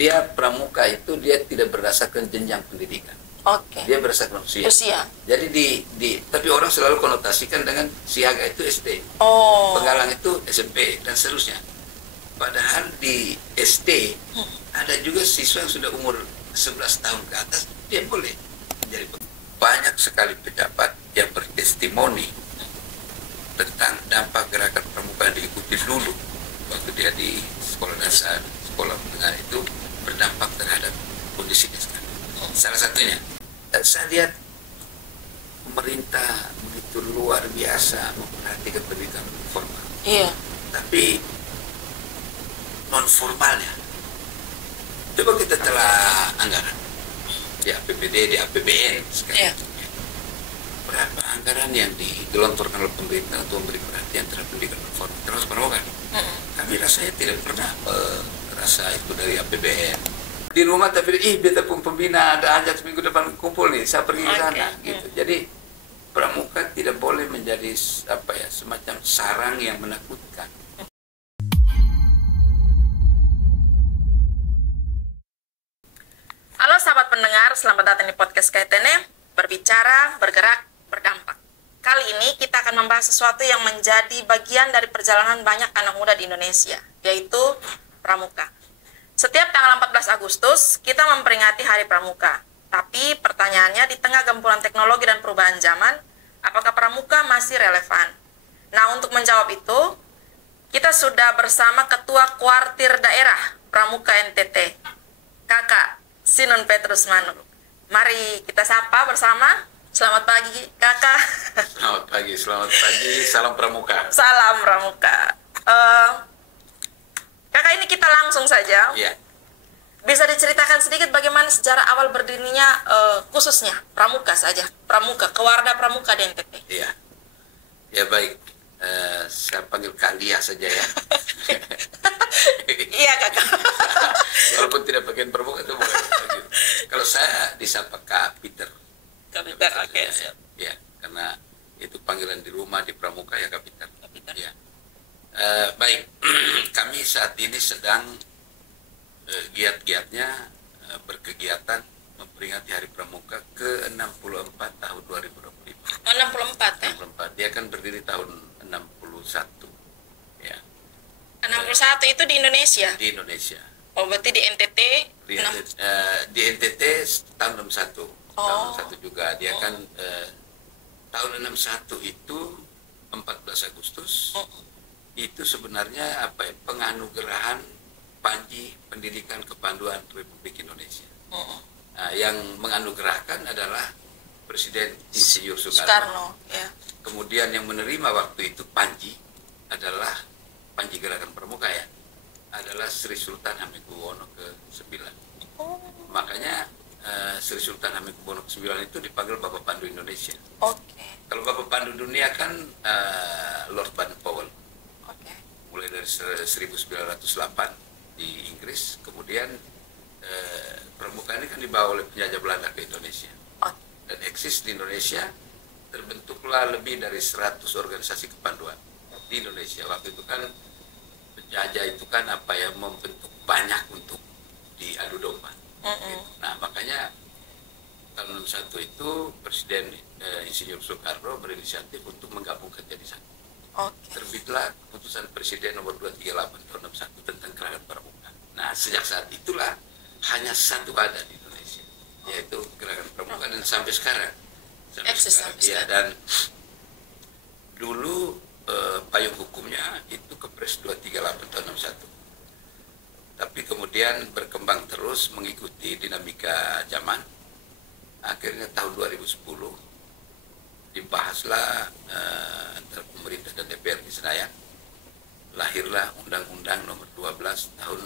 Dia pramuka itu dia tidak berdasarkan jenjang pendidikan. Oke. Dia berdasarkan usia. Usia. Jadi tapi orang selalu konotasikan dengan siaga itu SD. Oh. Pegalang itu SMP dan seterusnya. Padahal di SD ada juga siswa yang sudah umur 11 tahun ke atas, dia boleh menjadi banyak sekali pejabat yang bertestimoni tentang dampak gerakan pramuka yang diikuti dulu waktu dia di sekolah dasar, sekolah menengah itu berdampak terhadap kondisinya sekarang. Salah satunya, saya lihat pemerintah begitu luar biasa memperhatikan pendidikan formal. Iya. Tapi non formalnya, coba kita telah anggaran di APBD, di APBN sekarang. Iya. Berapa anggaran yang digelontorkan oleh pemerintah untuk memberi perhatian terhadap pendidikan non formal terus pramuka? Kami rasanya tidak pernah merasa itu dari APBN. Di rumah tapi beta pun pembina ada ajak minggu depan kumpul nih, saya pergi ke sana gitu. Jadi pramuka tidak boleh menjadi semacam sarang yang menakutkan. Halo sahabat pendengar, selamat datang di podcast KTN, berbicara, bergerak, berdampak. Kali ini kita akan membahas sesuatu yang menjadi bagian dari perjalanan banyak anak muda di Indonesia, yaitu pramuka. Setiap tanggal 14 Agustus, kita memperingati Hari Pramuka. Tapi pertanyaannya, di tengah gempuran teknologi dan perubahan zaman, apakah pramuka masih relevan? Nah, untuk menjawab itu, kita sudah bersama Ketua Kuartir Daerah Pramuka NTT, Kakak Sinun Petrus Manur. Mari kita sapa bersama. Selamat pagi, Kakak. Selamat pagi, salam pramuka. Salam pramuka. Kakak, ini kita langsung saja. Iya. Bisa diceritakan sedikit bagaimana sejarah awal berdirinya khususnya pramuka saja, pramuka, Kewarda Pramuka di NTT. Iya. Ya baik, saya panggil Kalia saja ya. Iya, Kakak. Walaupun tidak bagian pramuka itu boleh. Kalau saya disapa Kak Peter. Kak Peter, oke. Ya, karena itu panggilan di rumah di pramuka ya Kak Peter. Ya. Baik, kami saat ini sedang giat-giatnya berkegiatan memperingati Hari Pramuka ke-64 tahun 2025. 64 ya? 64, dia kan berdiri tahun 61. Ya. 61 itu di Indonesia? Di Indonesia. Oh, berarti di NTT? Di NTT tahun 61. Tahun 61 juga. Dia kan tahun 61 itu 14 Agustus. Itu sebenarnya penganugerahan Panji Pendidikan Kepanduan Republik Indonesia. Nah, yang menganugerahkan adalah Presiden Insinyur Soekarno. Ya. Kemudian yang menerima waktu itu Panji adalah Panji Gerakan Pramuka ya, adalah Sri Sultan Hamengkubuwono ke-9. Makanya Sri Sultan Hamengkubuwono ke-9 itu dipanggil Bapak Pandu Indonesia. Oke. Kalau Bapak Pandu Dunia kan Lord Baden Powell. Oke. Mulai dari 1908 di Inggris, kemudian pramuka ini kan dibawa oleh penjajah Belanda ke Indonesia. Dan eksis di Indonesia, terbentuklah lebih dari 100 organisasi kepanduan di Indonesia. Waktu itu kan penjajah itu kan membentuk banyak untuk diadu domba. Nah, makanya tahun 61 itu Presiden Insinyur Soekarno berinisiatif untuk menggabungkan jadi satu. Terbitlah keputusan Presiden nomor 238 tahun 61 tentang gerakan pramuka. Nah, sejak saat itulah hanya satu ada di Indonesia, yaitu gerakan pramuka, dan sampai sekarang. Ya, dan dulu payung hukumnya itu Kepres 238 tahun 61. Tapi kemudian berkembang terus mengikuti dinamika zaman. Akhirnya tahun 2010 dibahaslah antara pemerintah dan DPR di Senayan. Lahirlah Undang-Undang nomor 12 tahun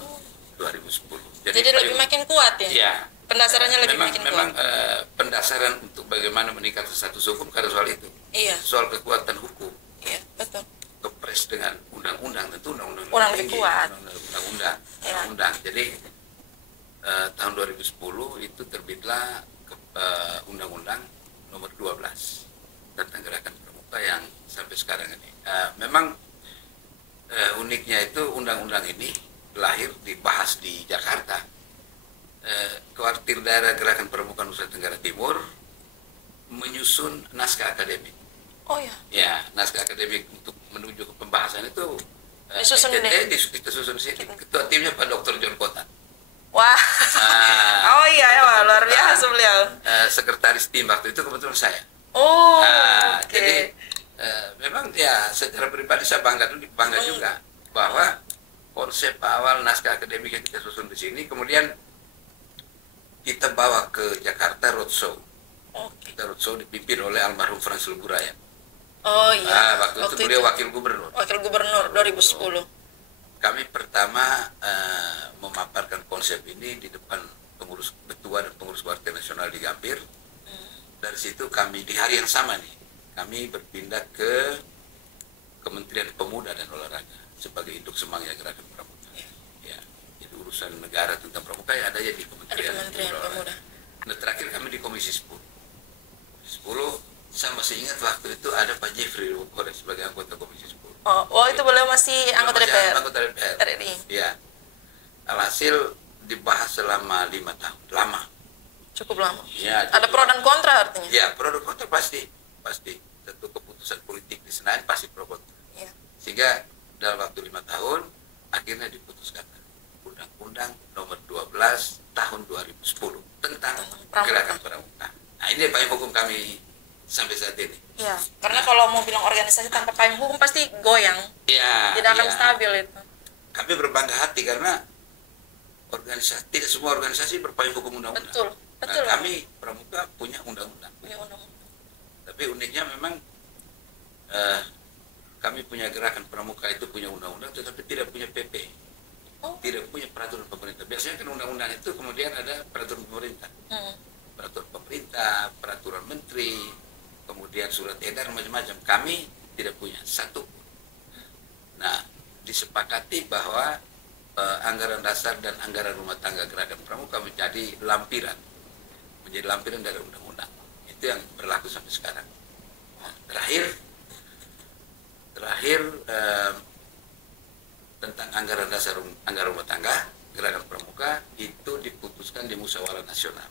2010. Jadi lebih makin kuat ya? Ya. Pendasarannya lebih makin kuat. Memang pendasaran untuk bagaimana meningkatkan status hukum karena soal itu. Iya. Soal kekuatan hukum. Iya, betul. Kepres dengan undang-undang, tentu undang-undang lebih kuat. Undang-undang. Jadi tahun 2010 itu terbitlah Undang-Undang nomor 12 tentang gerakan pramuka yang sampai sekarang ini. Memang uniknya itu undang-undang ini lahir dibahas di Jakarta daerah Gerakan Pramuka Nusa Tenggara Timur menyusun naskah akademik. Oh ya. Ya, naskah akademik untuk menuju ke pembahasan itu Disusun kita susun sini. Ketua timnya Pak Dr. John Kota. Wah. Oh iya ya, wah, luar biasa beliau. Sekretaris tim waktu itu kebetulan saya. Oh. Jadi memang ya secara pribadi saya bangga juga bahwa konsep awal naskah akademik yang kita susun di sini, kemudian kita bawa ke Jakarta roadshow. Kita roadshow dipimpin oleh almarhum Frans Leburaya. Oh iya. Waktu itu beliau wakil gubernur. Wakil gubernur 2010. Kami pertama memaparkan konsep ini di depan pengurus ketua dan pengurus Partai Nasional di Gambir. Dari situ kami di hari yang sama nih, kami berpindah ke Kementerian Pemuda dan Olahraga sebagai induk semangnya Gerakan Pramuka. Ya, jadi urusan negara tentang pramuka ya ada ya di Kementerian Pemuda. Nah, terakhir kami di Komisi 10. Komisi 10, saya masih ingat waktu itu ada Pak Jeffrey Wokore sebagai anggota Komisi 10. Oh itu beliau masih anggota DPR. Anggota DPR. Ya. Alhasil dibahas selama 5 tahun. Lama. Cukup lama. Ya, ada pro dan kontra artinya. Ya, pro dan kontra pasti. Tentu keputusan politik di Senayan pasti pro kontra. Ya. Sehingga dalam waktu 5 tahun akhirnya diputuskan Undang-Undang Nomor 12 Tahun 2010 tentang Gerakan Pramuka. Nah, ini payung hukum kami sampai saat ini. Ya, karena kalau mau bilang organisasi tanpa payung hukum pasti goyang. Ya. Tidak akan stabil itu. Kami berbangga hati karena tidak semua organisasi berpayung hukum undang-undang. Betul. Nah, kami Pramuka punya undang-undang. Tapi uniknya memang kami punya Gerakan Pramuka itu punya undang-undang tetapi tidak punya PP. Tidak punya peraturan pemerintah. Biasanya kan undang-undang itu kemudian ada peraturan pemerintah. Peraturan pemerintah, peraturan menteri, kemudian surat edar macam-macam. Kami tidak punya satu. Nah, disepakati bahwa anggaran dasar dan anggaran rumah tangga Gerakan Pramuka menjadi lampiran dari undang-undang. Itu yang berlaku sampai sekarang. Nah, terakhir tentang anggaran dasar anggaran rumah tangga Gerakan Pramuka itu diputuskan di Musyawarah Nasional.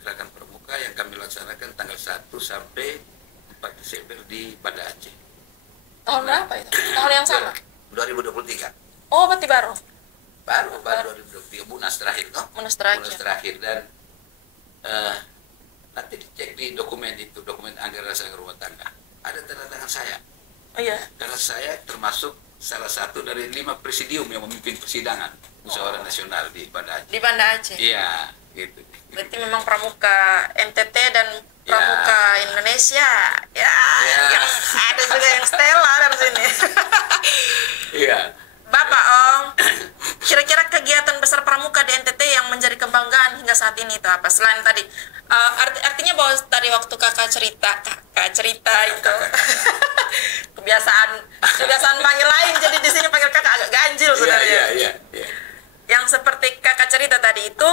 Gerakan Pramuka yang kami laksanakan tanggal 1 sampai 4 Desember di Banda Aceh. Tahun berapa itu? Tahun yang sama? 2023. Oh, berarti baru 2023 Munas terakhir toh? Munas terakhir. Dan nanti dicek di dokumen anggaran dasar rumah tangga. Ada tanda tangan saya. Oh iya. Karena saya termasuk salah satu dari 5 presidium yang memimpin persidangan Musyawarah Nasional di Banda Aceh. Di Banda Aceh. Iya, gitu. Berarti memang Pramuka NTT dan Pramuka Indonesia. Ya. Yang ada juga yang Stella dari sini. Iya. Bapak Om, kira-kira kegiatan besar Pramuka di NTT yang menjadi kebanggaan hingga saat ini itu apa? Selain tadi, artinya bahwa tadi waktu kakak cerita itu kebiasaan panggil lain, jadi di sini panggil kakak agak ganjil sebenarnya. Iya. Yang seperti kakak cerita tadi itu,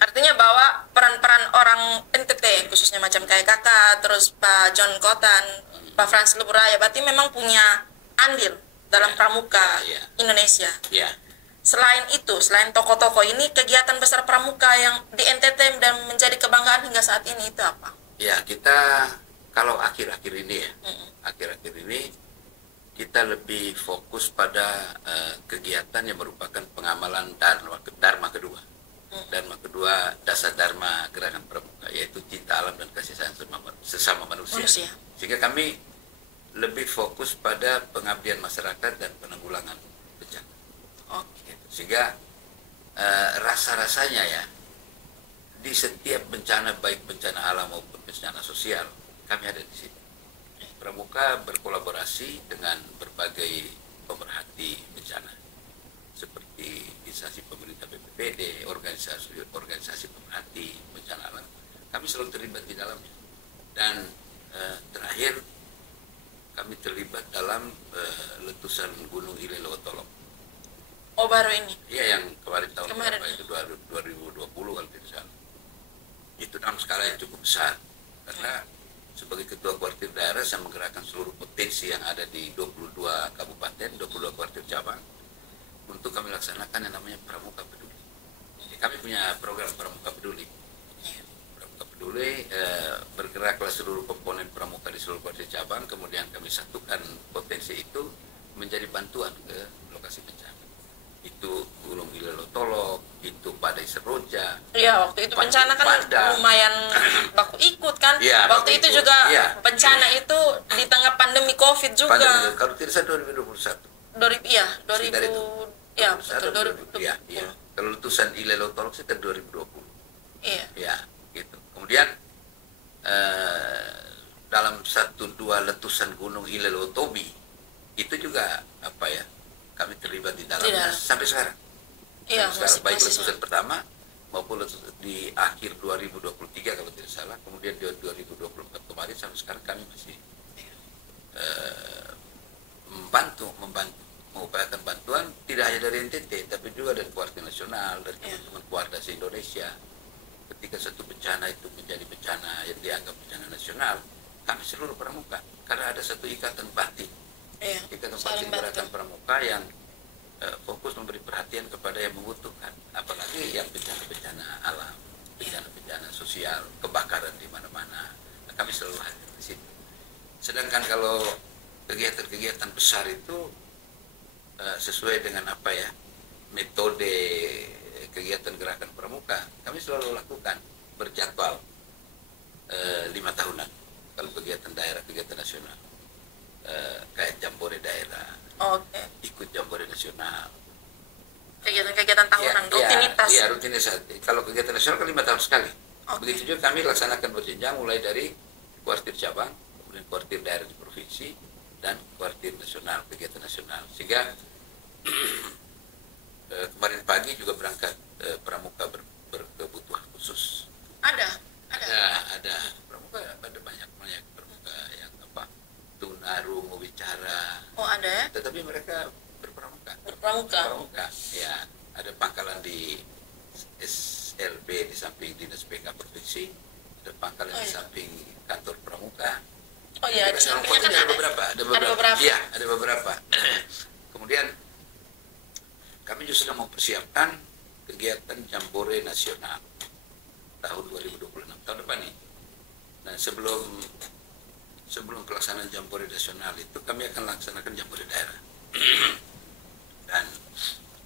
artinya bahwa peran-peran orang NTT khususnya macam kayak kakak, terus Pak John Kotan, Pak Frans Leburaya, berarti memang punya andil dalam Pramuka Indonesia. Ya. Selain tokoh-tokoh ini, kegiatan besar Pramuka yang di NTT dan menjadi kebanggaan hingga saat ini itu apa? Ya, kita kalau akhir-akhir ini kita lebih fokus pada kegiatan yang merupakan pengamalan Dharma kedua. Dharma kedua, dasar Dharma Gerakan Pramuka, yaitu cinta alam dan kasih sayang sesama manusia. Sehingga kami lebih fokus pada pengabdian masyarakat dan penanggulangan bencana. Sehingga rasa-rasanya ya, di setiap bencana, baik bencana alam maupun bencana sosial, kami ada di sini. Pramuka berkolaborasi dengan berbagai pemerhati bencana, seperti instansi pemerintah BPBD, organisasi pemerhati bencana alam. Kami selalu terlibat di dalamnya. Dan terakhir, kami terlibat dalam letusan Gunung Ilelewotolok. Oh, baru ini? Iya, yang kemarin berapa itu 2020 kalau tidak salah. Itu dalam skala yang cukup besar. Karena sebagai ketua kuartir daerah saya menggerakkan seluruh potensi yang ada di 22 kabupaten, 22 kuartir cabang untuk kami laksanakan yang namanya Pramuka Peduli. kami punya program Pramuka Peduli. Pramuka Peduli bergeraklah seluruh komponen pramuka di seluruh kuartir cabang, kemudian kami satukan potensi itu menjadi bantuan ke lokasi bencana. Itu Gunung Ilelotolok, itu Badai Seroja. Iya, waktu itu bencana kan lumayan baku ikut kan. Ya, waktu itu juga bencana itu di tengah pandemi COVID juga. Pandemi, kalau tidak salah 2021. Iya, 2000. Ya, betul, 2020. Iya. Kalau letusan Ilelotolok sekitar 2020. Iya. Ya, gitu. Kemudian dalam 1-2 letusan Gunung Ilelotobi itu juga kami terlibat di dalamnya sampai sekarang. Iya, Baik letusan pertama maupun letusan di akhir 2023 kalau tidak salah, kemudian di 2024 kemarin sampai sekarang kami masih membantu mengupayakan bantuan tidak hanya dari NTT tapi juga dari Kuartir Nasional, dari teman-teman Kuarda se-Indonesia. Ketika satu bencana itu menjadi bencana yang dianggap bencana nasional, kami seluruh pramuka karena ada satu ikatan batin. Ikatan batin gerakan pramuka yang fokus memberi perhatian kepada yang membutuhkan, apalagi yang bencana-bencana alam, bencana-bencana sosial, kebakaran di mana-mana. Nah, kami selalu hadir di situ. Sedangkan kalau kegiatan-kegiatan besar itu sesuai dengan metode kegiatan gerakan pramuka, kami selalu lakukan berjadwal 5 tahunan. Kalau kegiatan daerah, kegiatan nasional, kayak jambore daerah, ikut jambore nasional, kegiatan-kegiatan tahunan, rutinitas. Iya, rutinitas. Kalau kegiatan nasional kan 5 tahun sekali. Begitu juga kami laksanakan berjenjang mulai dari kuartir cabang, kemudian kuartir daerah di provinsi, dan kuartir nasional, kegiatan nasional. Sehingga kemarin pagi juga berangkat pramuka berkebutuhan khusus. Ada Pramuka, ada banyak pramuka yang tunarungu bicara. Ada ya? Tetapi mereka berpramuka. Ya, ada pangkalan di SLB di samping Dinas PK Provinsi, ada pangkalan di samping kantor pramuka. Di sampingnya kan ada beberapa. Kemudian kami juga sedang mempersiapkan kegiatan Jambore Nasional tahun 2026, tahun depan nih. Nah, sebelum pelaksanaan Jambore Nasional itu kami akan laksanakan Jambore daerah. Dan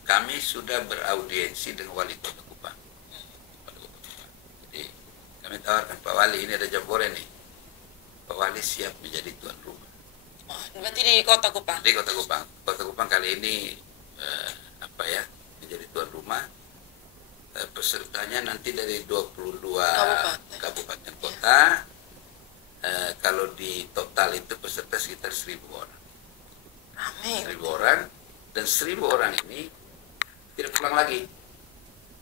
kami sudah beraudiensi dengan Wali Kota Kupang. Jadi kami tawarkan, Pak Wali, ini ada Jambore nih. Pak Wali siap menjadi tuan rumah. Berarti di Kota Kupang? Di Kota Kupang. Kota Kupang kali ini menjadi tuan rumah. Pesertanya nanti dari 22 kabupaten kota. Kalau di total itu peserta sekitar 1.000 orang. 1.000 orang, dan 1.000 orang ini tidak pulang lagi.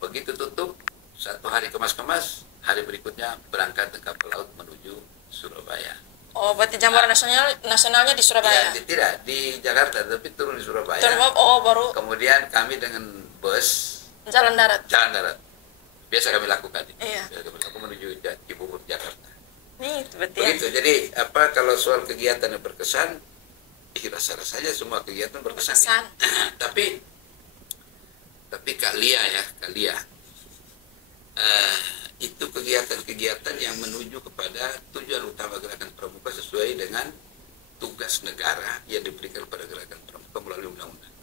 Begitu tutup, 1 hari kemas-kemas, hari berikutnya berangkat ke kapal laut menuju Surabaya. Berarti Jambore nasionalnya di Surabaya? Tidak, di Jakarta, tapi turun di Surabaya. Baru. Kemudian kami dengan bus Jalan darat. Biasa kami lakukan. Iya. Biasa kami lakukan menuju Cibubur, Jakarta. Begitu. Jadi kalau soal kegiatan yang berkesan, rasa-rasanya semua kegiatan berkesan. Tapi Kak Lia itu kegiatan-kegiatan yang menuju kepada tujuan utama gerakan pramuka sesuai dengan tugas negara yang diberikan kepada gerakan pramuka melalui undang-undang,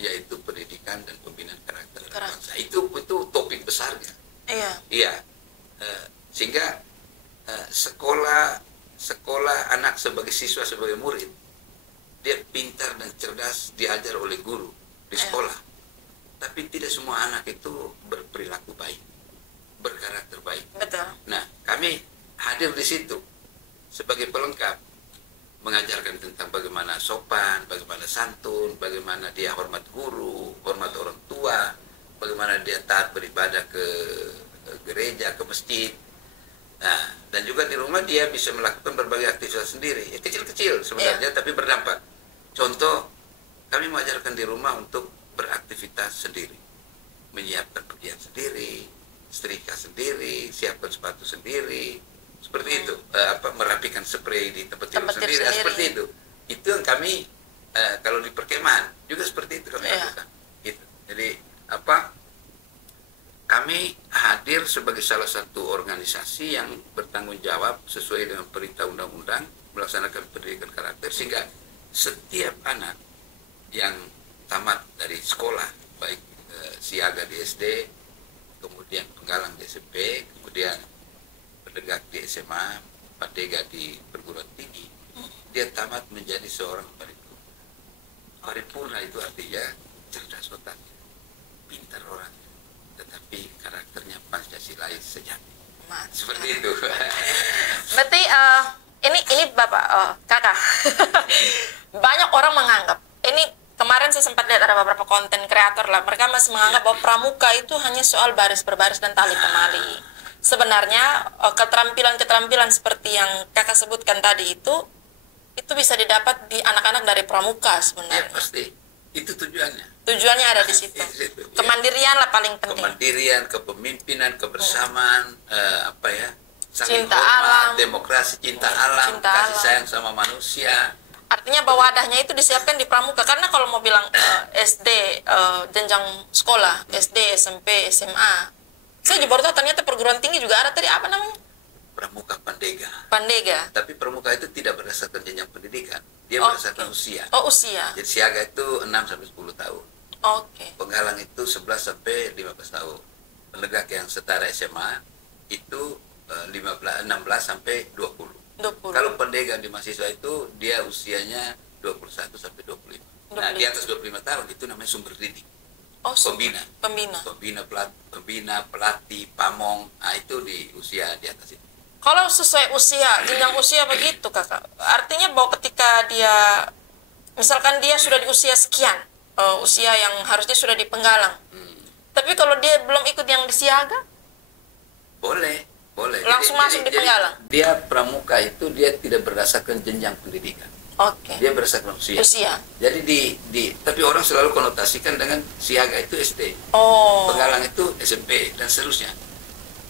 yaitu pendidikan dan pembinaan karakter bangsa. Itu topik besarnya. Sehingga sekolah anak sebagai siswa, sebagai murid, dia pintar dan cerdas diajar oleh guru di sekolah. Tapi tidak semua anak itu berperilaku baik, berkarakter baik. Betul. Nah, kami hadir di situ sebagai pelengkap, mengajarkan tentang bagaimana sopan, bagaimana santun, bagaimana dia hormat guru, hormat orang tua, bagaimana dia taat beribadah ke gereja, ke masjid. Nah, dan juga di rumah dia bisa melakukan berbagai aktivitas sendiri, kecil-kecil sebenarnya, tapi berdampak. Contoh, kami mengajarkan di rumah untuk beraktivitas sendiri, menyiapkan pakaian sendiri, setrika sendiri, siapkan sepatu sendiri, seperti itu. Merapikan spray di tempat tidur sendiri. Seperti itu. Itu yang kami kalau di perkemahan juga seperti itu kami lakukan. Gitu. Jadi kami kami hadir sebagai salah satu organisasi yang bertanggung jawab sesuai dengan perintah undang-undang melaksanakan pendidikan karakter, sehingga setiap anak yang tamat dari sekolah, baik siaga di SD, kemudian penggalang di SMP, kemudian pendegak di SMA, padega di perguruan tinggi, dia tamat menjadi seorang paripurna. Paripurna itu artinya cerdas otaknya, pintar orang, tetapi karakternya Pancasilais sejati. Seperti itu. Berarti ini Bapak, Kakak. Banyak orang menganggap, ini kemarin saya sempat lihat ada beberapa konten kreator lah, mereka masih menganggap bahwa pramuka itu hanya soal baris berbaris dan tali temali. Sebenarnya keterampilan-keterampilan seperti yang Kakak sebutkan tadi itu bisa didapat di anak-anak dari pramuka sebenarnya. Ya pasti, itu tujuannya. Tujuannya ada di situ. Kemandirian lah paling penting. Kemandirian, kepemimpinan, kebersamaan, saling cinta hormat, alam, demokrasi, cinta alam, kasih sayang sama manusia. Artinya bahwa wadahnya itu disiapkan di pramuka. Karena kalau mau bilang SD, jenjang sekolah, SD, SMP, SMA, saya juga baru tahu ternyata perguruan tinggi juga ada tadi, apa namanya? Pramuka Pandega. Pandega. Tapi pramuka itu tidak berdasarkan jenjang pendidikan, dia berdasarkan usia. Oh, usia. Jadi siaga itu 6-10 tahun. Oke. Penggalang itu 11-15 tahun. Pendegak yang setara SMA itu 16-20. Kalau pendega di mahasiswa itu dia usianya 21-25. Nah, di atas 25 tahun itu namanya sumber didik. Oh, Pembina, pembina. pelatih, pamong. Nah, itu di usia di atas itu. Kalau sesuai usia, jenjang usia begitu, Kakak, artinya bahwa ketika dia, misalkan dia sudah di usia sekian, usia yang harusnya sudah di penggalang, tapi kalau dia belum ikut yang di siaga, boleh. Langsung masuk di penggalang. Dia pramuka itu dia tidak berdasarkan jenjang pendidikan. Oke. Dia berdasarkan usia. Jadi tapi orang selalu konotasikan dengan siaga itu SD. Oh. Penggalang itu SMP dan seterusnya.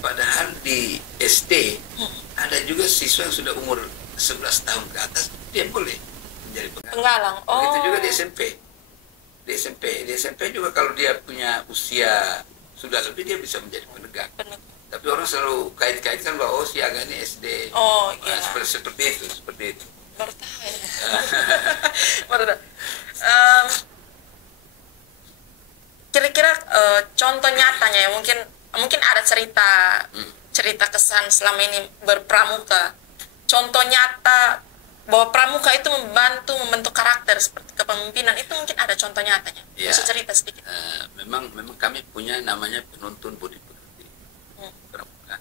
Padahal di SD ada juga siswa yang sudah umur 11 tahun ke atas, dia boleh menjadi penggalang. Oh. Begitu juga di SMP. Di SMP juga kalau dia punya usia sudah lebih, dia bisa menjadi pendegak. Tapi orang selalu kait-kaitkan bahwa siaga ini SD. Oh, iya. Nah, seperti itu. Baru tahu ya. Kira-kira contoh nyatanya ya, mungkin ada cerita kesan selama ini berpramuka. Contoh nyata bahwa pramuka itu membentuk karakter seperti kepemimpinan, itu mungkin ada contoh nyatanya. Bisa cerita sedikit. Memang kami punya namanya penuntun budi pekerti pramuka.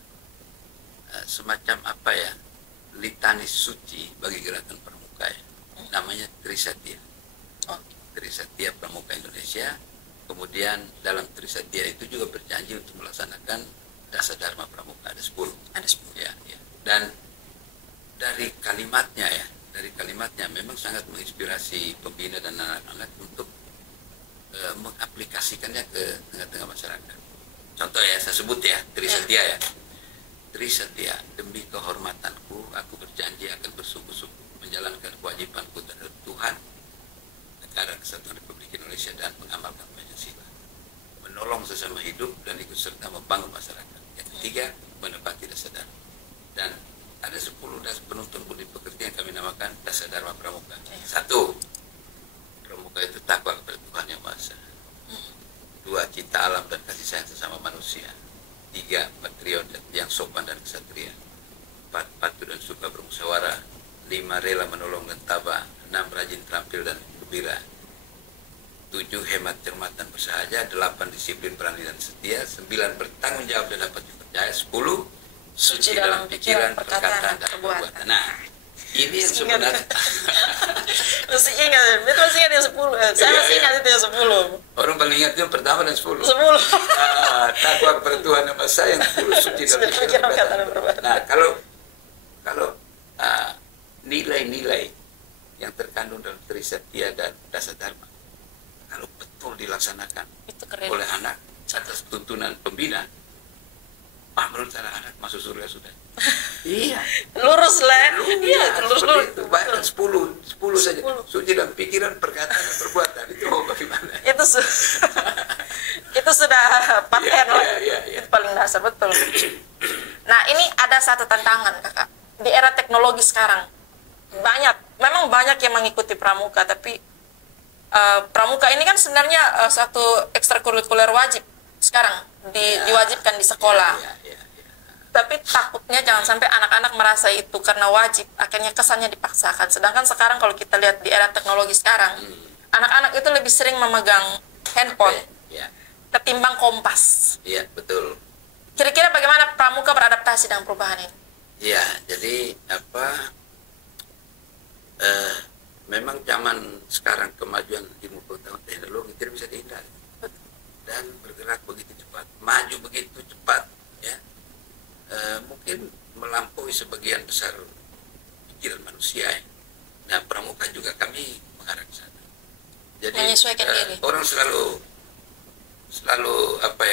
Semacam litani suci bagi gerakan pramuka ya. Namanya Trisatya. Trisatya Pramuka Indonesia. Kemudian dalam Trisatya itu juga berjanji untuk melaksanakan Dasa Dharma Pramuka, ada 10. Ya. Dan dari kalimatnya memang sangat menginspirasi pembina dan anak-anak untuk mengaplikasikannya ke tengah-tengah masyarakat. Contoh ya, saya sebut ya, Trisatya ya. Trisatya, demi kehormatanku, aku berjanji akan bersungguh-sungguh menjalankan kewajibanku terhadap Tuhan, negara kesatuan Republik Indonesia, dan mengamalkan Pancasila. Menolong sesama hidup dan ikut serta membangun masyarakat. Yang ketiga, menepati Dasa Dharma. Dan ada 10 penuntun budi pekerti yang kami namakan Dasa Dharma Pramuka. 1. Pramuka itu takwa kepada Tuhan Yang Maha Esa. 2. Cinta alam dan kasih sayang sesama manusia. 3. Patriot yang sopan dan kesatria. 4. Patuh dan suka bermusyawarah. 5. Rela menolong dan tabah. 6. Rajin terampil dan gembira. 7. Hemat cermat dan bersahaja. 8. Disiplin berani dan setia. 9. Bertanggung jawab dan dapat dipercaya. 10. Suci dalam pikiran, perkataan, dan perbuatan. Nah, ini yang sebenarnya masih ingat yang 10. Saya masih ingat itu yang 10. Orang paling ingat yang pertama dan 10. Takwa kepada Tuhan Yang Maha Esa, yang 10 suci dalam pikiran, perkataan, dan perbuatan. Nah, kalau nilai-nilai yang terkandung dalam Trisatya dan Dasa Dharma, kalau betul dilaksanakan oleh anak atas tuntunan pembina, menurut anak-anak masuk surga sudah. Iya. Lurus lah. Iya, lurus. Bayangkan 10 saja. Suci dalam pikiran, perkataan, dan perbuatan. Itu mau bagaimana? Itu sudah paten lah. Iya. dasar, betul. Nah, ini ada satu tantangan, Kakak. Di era teknologi sekarang, memang banyak yang mengikuti pramuka, tapi pramuka ini kan sebenarnya satu ekstrakurikuler wajib sekarang, diwajibkan di sekolah. Tapi takutnya jangan sampai anak-anak merasa itu karena wajib, akhirnya kesannya dipaksakan. Sedangkan sekarang kalau kita lihat di era teknologi sekarang, anak-anak itu lebih sering memegang handphone ketimbang kompas. Iya, betul. Kira-kira bagaimana pramuka beradaptasi dengan perubahan ini? Iya, jadi memang zaman sekarang kemajuan ilmu pengetahuan teknologi tidak bisa dihindari dan bergerak begitu cepat, maju begitu cepat, ya. Mungkin melampaui sebagian besar pikiran manusia. Ya. Nah, pramuka juga kami mengarah ke sana. Jadi menyesuaikan diri. Orang selalu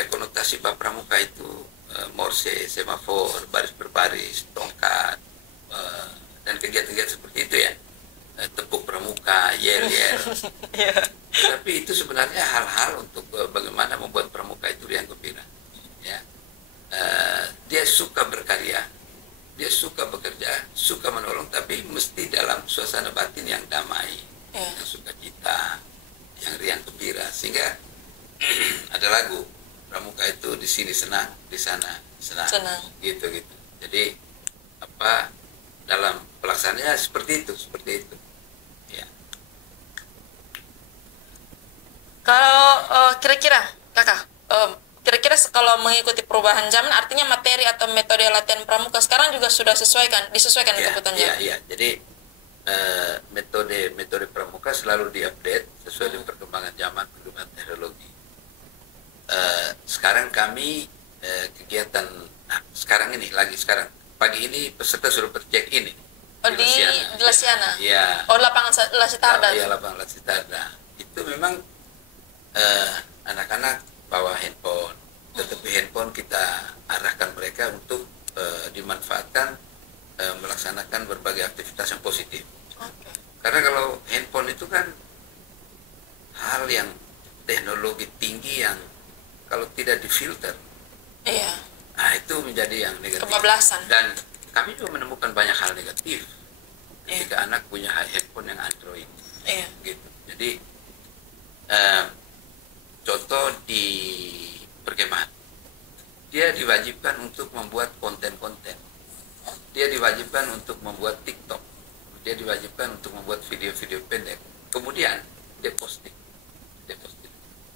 konotasi bahwa pramuka itu morse, semafor, baris berbaris, tongkat, dan kegiatan-kegiatan seperti itu ya. Tepuk pramuka, yel-yel. Tapi itu sebenarnya hal-hal untuk bagaimana membuat pramuka itu riang gembira. Ya. Dia suka berkarya, dia suka bekerja, suka menolong, tapi mesti dalam suasana batin yang damai, yang sukacita, yang riang gembira. Sehingga ada lagu pramuka itu di sini senang, di sana senang. Gitu. Jadi dalam pelaksanaannya seperti itu. Ya. Kalau kira-kira, Kakak, kira-kira kalau mengikuti perubahan zaman, artinya materi atau metode latihan pramuka sekarang juga sudah disesuaikan dengan kebutuhan zaman. Iya. Jadi metode pramuka selalu diupdate sesuai dengan perkembangan zaman, perkembangan teknologi. Sekarang kami kegiatan, sekarang pagi ini peserta sudah bercek ini. Di Lasiana. Iya. Lapangan Lasitarda. Iya, lapangan Lasitarda. Itu memang anak-anak bawa handphone, tetapi handphone kita arahkan mereka untuk dimanfaatkan melaksanakan berbagai aktivitas yang positif. Karena kalau handphone itu kan hal yang teknologi tinggi yang kalau tidak difilter, itu menjadi yang negatif. Kebablasan. Dan kami juga menemukan banyak hal negatif ketika anak punya handphone yang Android. Gitu. Jadi contoh di perkemahan, dia diwajibkan untuk membuat konten-konten, dia diwajibkan untuk membuat TikTok, dia diwajibkan untuk membuat video-video pendek, kemudian dia posting.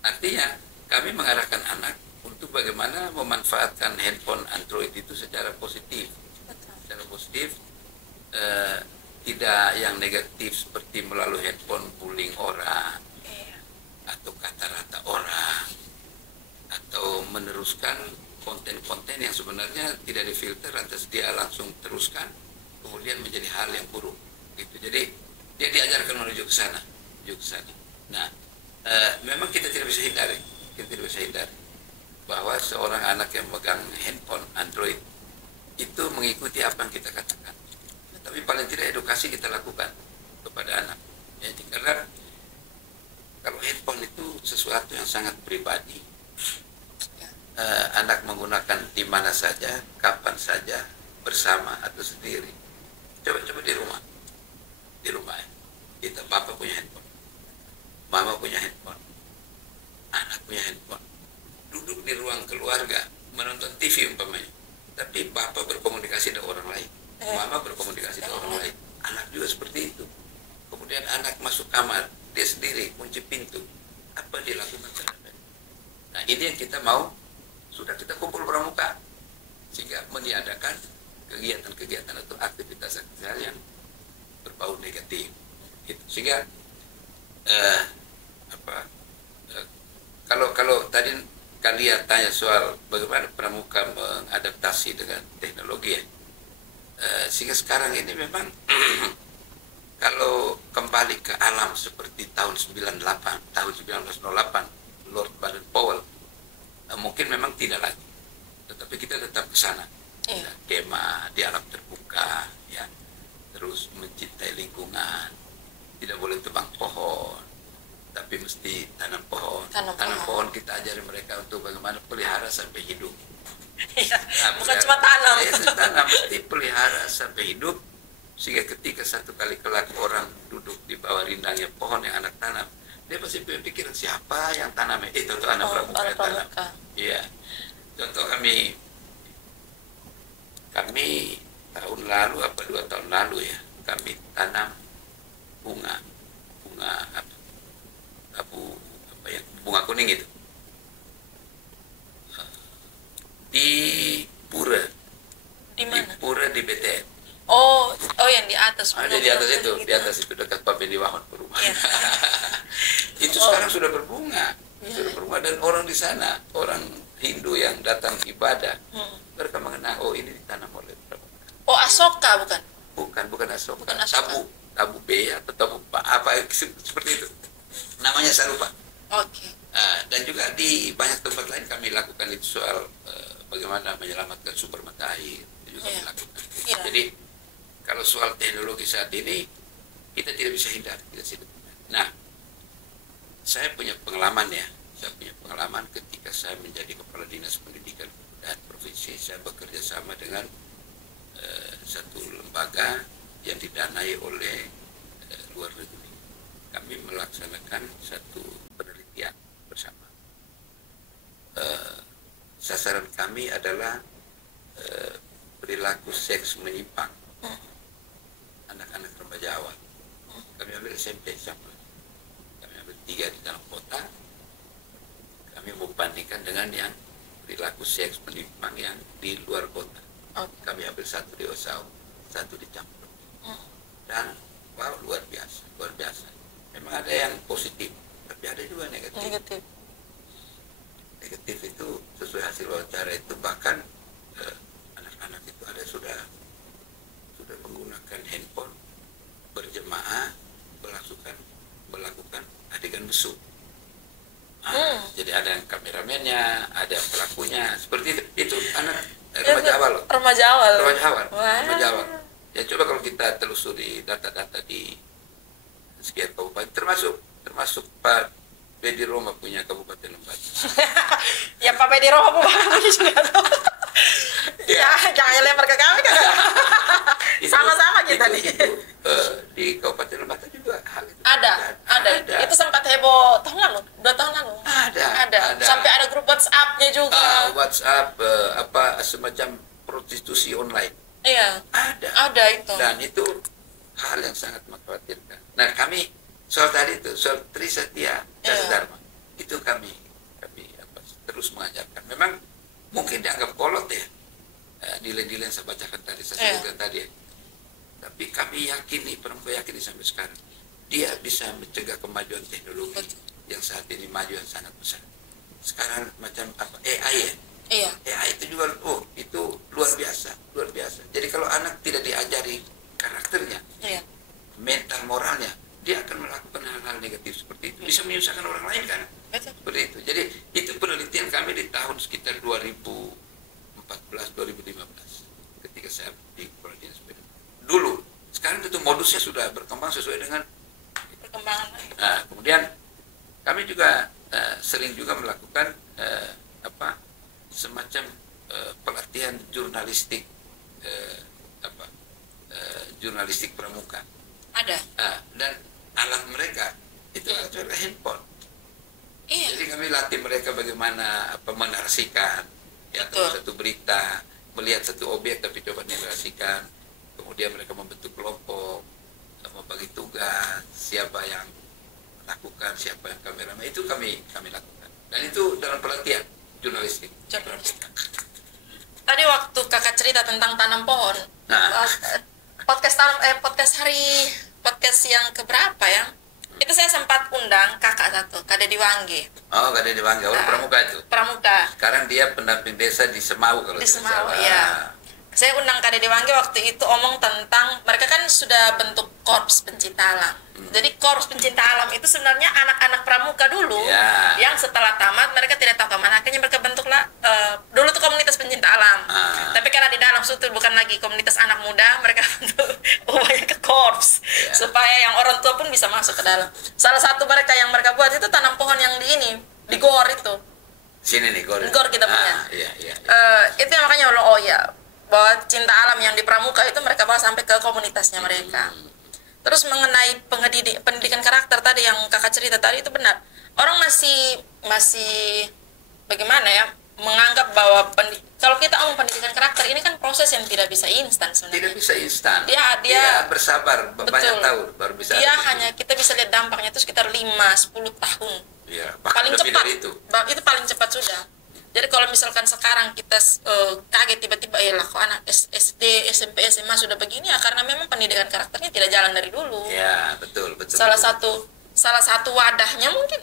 Artinya kami mengarahkan anak untuk bagaimana memanfaatkan handphone Android itu secara positif. Tidak yang negatif seperti melalui handphone bullying orang, atau kata-kata orang, atau meneruskan konten-konten yang sebenarnya tidak difilter, lantas dia langsung teruskan, kemudian menjadi hal yang buruk. Gitu. Jadi dia diajarkan menuju ke sana. Nah, memang kita tidak bisa hindari bahwa seorang anak yang memegang handphone Android itu mengikuti apa yang kita katakan. Tapi paling tidak edukasi kita lakukan kepada anak. Jadi karena kalau handphone itu sesuatu yang sangat pribadi, anak menggunakan di mana saja, kapan saja, bersama atau sendiri. Coba di rumah ya. Kita papa punya handphone, mama punya handphone, anak punya handphone. Duduk di ruang keluarga menonton TV umpamanya, tapi papa berkomunikasi dengan orang lain, mama berkomunikasi dengan orang lain, anak juga seperti itu. Kemudian anak masuk kamar, dia sendiri kunci pintu, apa dia lakukan terhadap. Nah, ini yang kita mau, sudah kita kumpul pramuka sehingga meniadakan kegiatan-kegiatan atau aktivitas yang berbau negatif gitu. Sehingga kalau tadi kalian tanya soal bagaimana pramuka mengadaptasi dengan teknologi ya, sehingga sekarang ini memang kalau kembali ke alam seperti tahun 1908 Lord Baden-Powell, mungkin memang tidak lagi, tetapi kita tetap ke sana. Kemah di alam terbuka ya, terus mencintai lingkungan, tidak boleh tebang pohon, tapi mesti tanam pohon. Tanam pohon kita ajari mereka untuk bagaimana pelihara sampai hidup. sampai hidup, sehingga ketika satu kali kelak orang duduk di bawah rindangnya pohon yang anak tanam, dia pasti berpikiran siapa yang tanamnya, itu tuh anak pramuka yang tanam. Iya. Contoh kami tahun lalu apa 2 tahun lalu ya, kami tanam bunga bunga kuning itu di Pura. Di mana? Di Pura di BTN. Oh yang di atas. Ada di atas itu, gitu. Di atas itu dekat Papedi Wahon perumahan. Yeah. Itu sekarang sudah berbunga, sudah berbunga, dan orang di sana, orang Hindu yang datang ibadah, mereka mengenal, oh ini ditanam oleh pramuka. Oh Asoka bukan? Bukan Asoka. Bukan Asoka. Tabu B atau tabu apa seperti itu. Namanya saya lupa. Oke. Dan juga di banyak tempat lain kami lakukan itu soal bagaimana menyelamatkan sumber mata air, itu juga kami lakukan. Jadi kalau soal teknologi saat ini kita tidak bisa hindari. Nah, saya punya pengalaman ya. Saya punya pengalaman ketika saya menjadi Kepala Dinas Pendidikan dan Provinsi. Saya bekerja sama dengan satu lembaga yang didanai oleh luar negeri. Kami melaksanakan satu penelitian bersama. Sasaran kami adalah perilaku seks menyimpang anak-anak remaja awal. Kami ambil SMP sampel. Kami ambil 3 di dalam kota. Kami membandingkan dengan yang perilaku seks menyimpang yang di luar kota. Kami ambil 1 di Osau, 1 di Campur. Dan wow, luar biasa. Memang ada yang positif, tapi ada juga negatif. Negatif itu sesuai hasil wawancara itu, bahkan anak-anak itu ada sudah menggunakan handphone berjemaah melakukan adegan mesum. Jadi ada yang kameramennya, ada yang pelakunya, seperti itu. Itu anak remaja awal loh. Remaja awal. Ya coba kalau kita telusuri data-data di sekian kabupaten, termasuk Pak Bedi Roma punya Kabupaten Lembata. Ya Pak Bedi Roma punya juga tuh. Ya jangan lempar ke kami kan. Sama-sama kita nih. Di Kabupaten Lembata juga hal itu. Ada. Itu sempat heboh tahun lalu, 2 tahun lalu. Ada. Sampai ada grup WhatsApp-nya juga. WhatsApp semacam prostitusi online. Iya. Ada itu. Dan itu hal yang sangat mengkhawatirkan. Nah, kami soal Trisatya Dharma itu kami terus mengajarkan. Memang mungkin dianggap kolot ya, nilai-nilai yang saya bacakan tadi, saya sebutkan tadi. Tapi kami yakini, Pramuka yakini sampai sekarang, dia bisa mencegah kemajuan teknologi yang saat ini maju yang sangat besar. Sekarang macam AI ya. Iya. AI itu juga, itu luar biasa. Jadi kalau anak tidak diajari karakternya, mental moralnya, dia akan melakukan hal-hal negatif seperti itu, bisa menyusahkan orang lain kan. Betul. Seperti itu. Jadi itu penelitian kami di tahun sekitar 2014-2015 ketika saya di Kepala Dinas Pendidikan. Dulu, sekarang itu modusnya sudah berkembang sesuai dengan perkembangan. Nah, kemudian kami juga sering juga melakukan semacam pelatihan jurnalistik jurnalistik pramuka. Ada. Dan alat mereka itu adalah handphone. Iya. Jadi kami latih mereka bagaimana menarasikan satu berita, melihat satu objek tapi coba dinarasikan. Kemudian mereka membentuk kelompok, membagi tugas, siapa yang lakukan, siapa yang kameramen, itu kami lakukan. Dan itu dalam pelatihan jurnalistik. Tadi waktu kakak cerita tentang tanam pohon, podcast yang keberapa ya? Itu saya sempat undang kakak satu, Kak Dedi Wangge. Oh, Kak Dedi Wangge, pramuka itu. Pramuka. Sekarang dia pendamping desa di Semau kalau di Semau, ya. Saya undang Kak Dedi Wangge waktu itu omong tentang mereka kan sudah bentuk korps pencinta alam. Jadi korps pencinta alam itu sebenarnya anak-anak pramuka dulu yang setelah tamat mereka tidak tahu kemana, akhirnya mereka bentuklah dulu tuh komunitas pencinta alam. Tapi karena di dalam situ bukan lagi komunitas anak muda, mereka bentuk banyak ke korps supaya yang orang tua pun bisa masuk ke dalam. Salah satu yang mereka buat itu tanam pohon yang di gor itu. Sini nih gor. Gor kita punya. Iya. Itu yang makanya bahwa cinta alam yang di pramuka itu mereka bawa sampai ke komunitasnya mereka. Terus mengenai pendidikan karakter tadi yang kakak cerita tadi itu benar. Orang masih bagaimana ya, menganggap bahwa kalau kita ngomong pendidikan karakter ini kan proses yang tidak bisa instan sebenarnya. Tidak bisa instan. Dia bersabar banyak tahun baru bisa. Dia hanya kita bisa lihat dampaknya itu sekitar 5-10 tahun. Ya, paling cepat itu paling cepat sudah. Jadi kalau misalkan sekarang kita kaget tiba-tiba ya lah kok anak SD, SMP, SMA sudah begini ya karena memang pendidikan karakternya tidak jalan dari dulu. Ya, betul. Salah satu wadahnya mungkin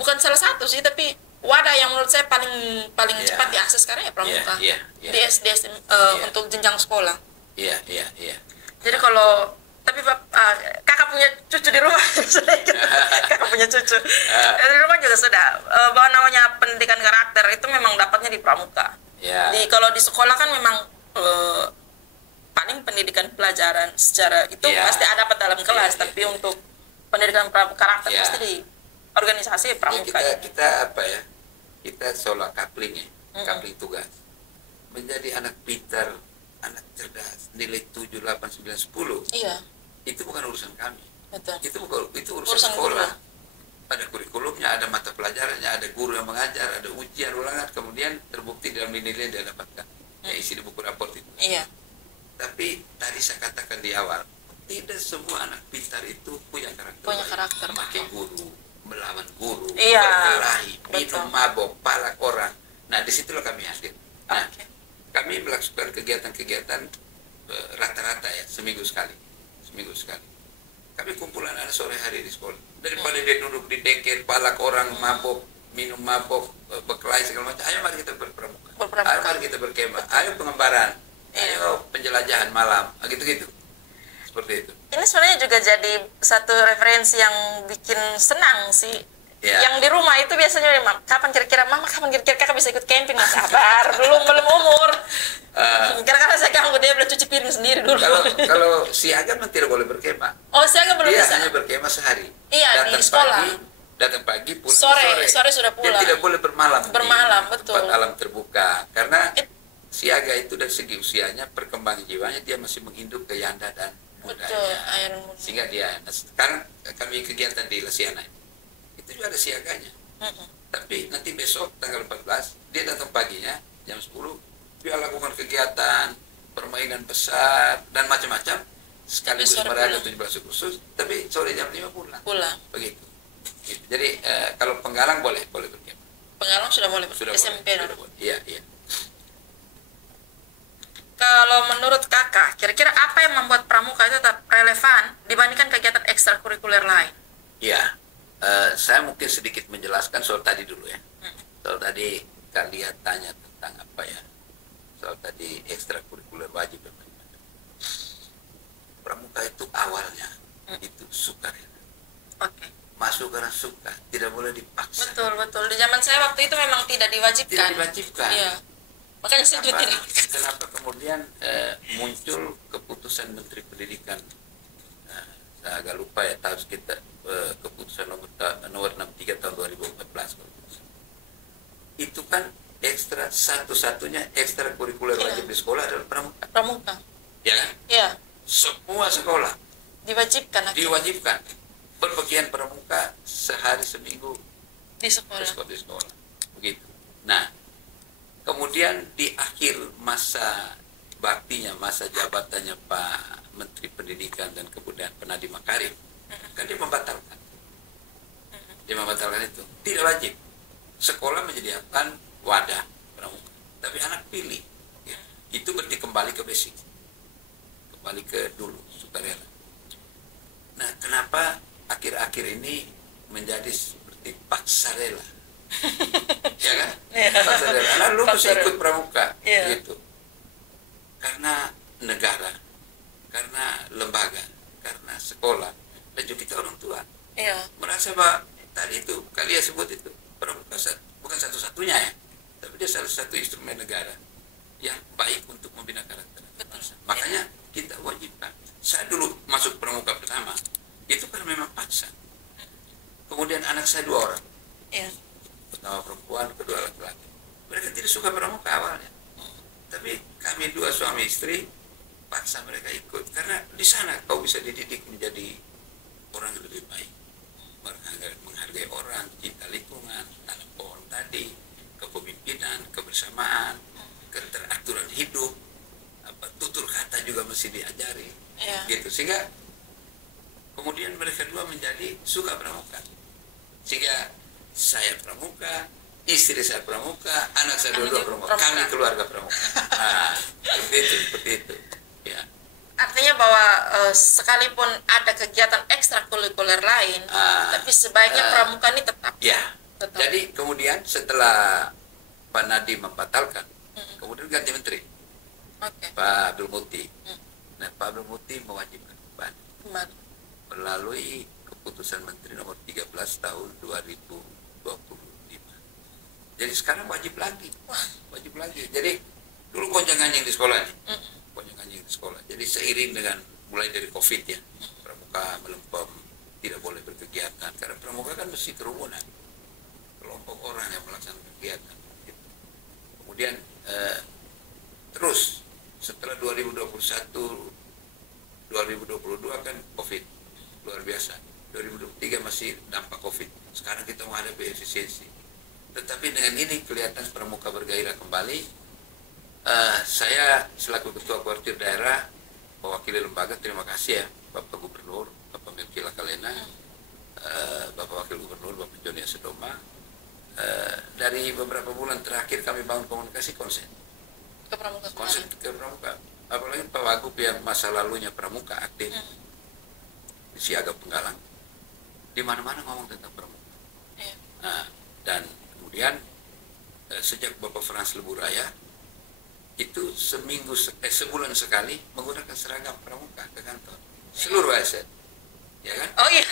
bukan salah satu sih, tapi wadah yang menurut saya paling cepat diakses sekarang ya pramuka. Di SD untuk jenjang sekolah. Iya. Jadi kalau kakak punya cucu di rumah kakak punya cucu di rumah juga sudah bahwa namanya pendidikan karakter itu memang dapatnya di pramuka. Kalau di sekolah kan memang paling pendidikan pelajaran secara itu pasti ada dapat dalam kelas, tapi untuk pendidikan karakter pasti di organisasi pramuka. Kita seolah coupling coupling tugas menjadi anak pintar, anak cerdas, nilai 7, 8, 9, 10. Iya. Itu bukan urusan kami. Betul. Itu urusan sekolah. Ada kurikulumnya, ada mata pelajarannya, ada guru yang mengajar, ada ujian ulangan, kemudian terbukti dalam nilai yang dia dapatkan. Ya isi di buku raport itu. Iya. Tapi tadi saya katakan di awal, tidak semua anak pintar itu punya karakter. Punya karakter. Memakai guru, melawan guru, iya, berkelahi, minum mabok, palak orang. Nah, disitulah kami hadir. Nah, kami melakukan kegiatan-kegiatan rata-rata ya seminggu sekali. Kami kumpulan anak sore hari di sekolah. Daripada dia duduk di deker, palak orang, mabok, minum mabok, berkelahi segala macam. Ayo mari kita berpramuka. Ayo mari kita berkemah. Ayo pengembaraan. Ayo penjelajahan malam. Gitu-gitu. Seperti itu. Ini sebenarnya juga jadi satu referensi yang bikin senang sih. Yang di rumah itu biasanya kapan kira-kira kakak bisa ikut camping? Mas sabar, belum umur. Karena saya ganggu dia belum cuci piring sendiri dulu. Kalau siaga memang tidak boleh berkemah. Oh, siaga belum bisa. Dia hanya berkemah sehari. Iya, di sekolah. Datang pagi, pulang sore sudah pulang. Dia tidak boleh bermalam. Betul. Tempat alam terbuka. Karena siaga itu dari segi usianya, perkembangan jiwanya dia masih menginduk ke yanda dan mudanya. Sehingga dia sekarang kami kegiatan di Lesiana itu juga ada siaganya. Tapi nanti besok tanggal 14 dia datang paginya jam 10 dia lakukan kegiatan permainan besar dan macam-macam sekaligus berada 17 Agustus, tapi sore jam 5 pulang. Begitu. Gitu. Jadi kalau Penggalang boleh berkemah. Penggalang sudah boleh SMP. Iya. Kalau menurut kakak, kira-kira apa yang membuat pramuka itu tetap relevan dibandingkan kegiatan ekstrakurikuler lain? Iya. Saya mungkin sedikit menjelaskan soal tadi dulu ya. Soal tadi kalian tanya tentang apa ya? Soal tadi ekstrakurikuler wajib. Pramuka itu awalnya itu sukarela. Masuk karena suka, tidak boleh dipaksa. Betul. Di zaman saya waktu itu memang tidak diwajibkan. Iya. Makanya saya tidak. Kenapa kemudian muncul keputusan Menteri Pendidikan? Saya agak lupa ya tahun kita keputusan nomor 63 tahun 2014. Itu kan satu-satunya ekstrakurikuler wajib di sekolah adalah pramuka. Ya kan? Iya. Semua sekolah diwajibkan berbagian pramuka sehari seminggu di sekolah. Begitu. Nah, kemudian di akhir masa baktinya, masa jabatannya Pak Menteri Pendidikan dan Kebudayaan Nadiem Makarim, kan dia membatalkan. Itu tidak wajib. Sekolah menyediakan wadah pramuka, tapi anak pilih. Ya. Itu berarti kembali ke basic, kembali ke dulu sukarela. Nah, kenapa akhir-akhir ini menjadi seperti paksarela? Ya kan? Paksarela. Nah, lu mesti ikut pramuka, gitu. Karena negara, karena lembaga, karena sekolah, dan juga kita orang tua merasa bahwa tadi itu kalian sebut itu pramuka bukan satu-satunya ya, tapi dia salah satu instrumen negara yang baik untuk membina karakter. Makanya kita wajibkan. Saya dulu masuk pramuka pertama itu karena memang paksa. Kemudian anak saya 2 orang, pertama perempuan, kedua laki-laki. Mereka tidak suka pramuka awalnya, tapi kami kami dua suami istri paksa mereka ikut, karena di sana kau bisa dididik menjadi orang yang lebih baik, menghargai orang, cinta lingkungan, tanam pohon tadi, kepemimpinan, kebersamaan, keteraturan hidup, tutur kata juga mesti diajari, gitu. Sehingga kemudian mereka dua menjadi suka pramuka, sehingga saya pramuka, istri saya pramuka, anak saya dua-dua pramuka, kami keluarga pramuka. Nah, seperti itu. Ya. Artinya bahwa sekalipun ada kegiatan ekstrakurikuler lain, tapi sebaiknya pramuka ini tetap. Ya. Jadi kemudian setelah Pak Nadiem membatalkan, kemudian ganti menteri, Pak Abdul Muti. Nah, Pak Abdul Muti mewajibkan kembali melalui keputusan Menteri nomor 13 tahun 2025. Jadi sekarang wajib lagi. Jadi dulu gonjang-ganjing di sekolah nih. Gonjang-ganjing di sekolah. Jadi seiring dengan mulai dari COVID ya, pramuka melempem, tidak boleh berkegiatan karena pramuka kan mesti kerumunan, kelompok orang yang melaksanakan kegiatan. Kemudian terus setelah 2021, 2022 kan COVID luar biasa. 2023 masih dampak COVID. Sekarang kita menghadapi efisiensi. Tetapi dengan ini kelihatan pramuka bergairah kembali. Saya selaku Ketua Kuartir Daerah mewakili lembaga, terima kasih ya Bapak Gubernur, Bapak Melki Lakalena, Bapak Wakil Gubernur, Bapak Joni Asedoma. Dari beberapa bulan terakhir kami bangun komunikasi konsen ke pramuka. Apalagi Pak Wagub yang masa lalunya pramuka aktif di Siaga Penggalang, di mana-mana ngomong tentang pramuka. Nah, dan kemudian sejak Bapak Frans Leburaya itu sebulan sekali menggunakan seragam pramuka ke kantor seluruh ASN, ya kan? Oh iya,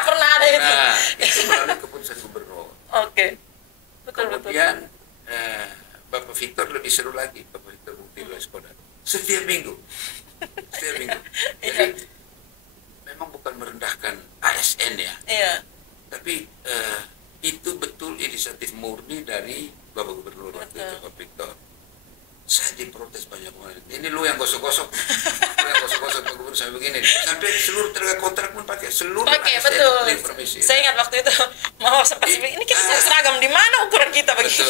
pernah ada itu. Itu melalui keputusan gubernur. Kemudian Bapak Victor lebih seru lagi, Bapak Victor Bukti Leskoda. Setiap minggu. Jadi memang bukan merendahkan ASN ya. Tapi itu betul inisiatif murni dari Bapak Gubernur waktu itu, Bapak Victor. Saya diprotes banyak banget. Ini lu yang gosok-gosok. Pak Gubernur saya begini. Sampai seluruh tenaga kontrak pun pakai betul. Saya ingat waktu itu mau sempat ini kita seragam di mana ukuran kita begitu.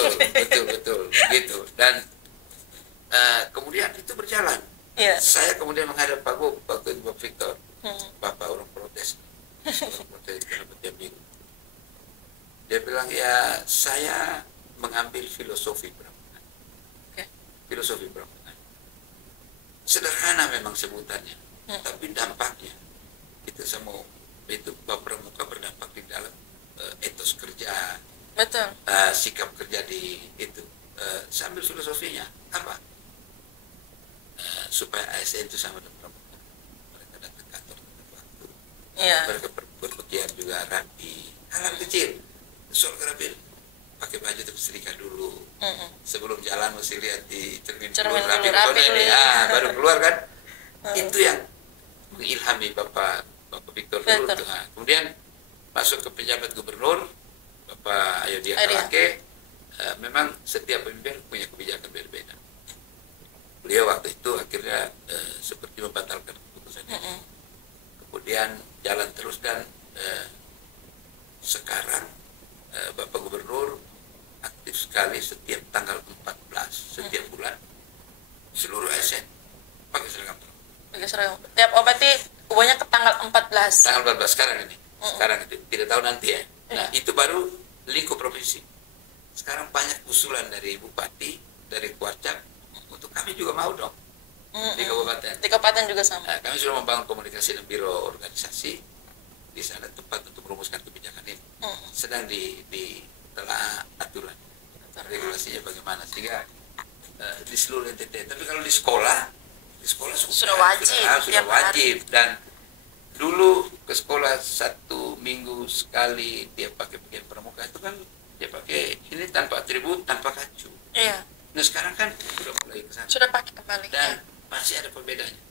Betul gitu. Dan kemudian itu berjalan. Saya kemudian menghadap Pak Gub, waktu itu Bapak Victor. Bapak orang protes kenapa tiap minggu. Dia bilang ya saya mengambil filosofi pramuka. Sederhana memang sebutannya, tapi dampaknya itu Bapak pramuka berdampak di dalam etos kerja, sikap kerja di itu. Sambil filosofinya apa? Supaya ASN itu sama dengan pramuka, mereka datang kantor tepat waktu, mereka berpakaian juga rapi, hal kecil, soal kerapian. Pakai baju itu setrika dulu, sebelum jalan mesti lihat di cermin rapi baru keluar kan. Itu yang mengilhami Bapak Victor dulu. Kemudian masuk ke penjabat gubernur Bapak Ayodhya Kalake. Memang setiap pemimpin punya kebijakan berbeda. Beliau waktu itu akhirnya seperti membatalkan keputusan ini. Kemudian jalan terus dan sekarang Bapak Gubernur aktif sekali setiap tanggal 14 setiap bulan seluruh ASN pakai seragam. Tiap berarti ubahnya ke tanggal 14. Tanggal 14 sekarang ini. Sekarang itu tidak tahu nanti ya. Nah, itu baru lingkup provinsi. Sekarang banyak usulan dari bupati, dari Kuarcap untuk kami juga mau dong. Di kabupaten. Di kabupaten juga sama. Nah, kami sudah membangun komunikasi dengan biro organisasi di sana tempat untuk merumuskan kebijakan ini. Sedang telah aturan regulasinya bagaimana sehingga di seluruh NTT. Tapi kalau di sekolah sudah wajib. Dan dulu ke sekolah 1 minggu sekali dia pakai pakaian pramuka, itu kan dia pakai ini tanpa atribut, tanpa kacu. Nah sekarang kan sudah mulai ke sana. Sudah pakai kembali. Dan masih ada perbedaannya.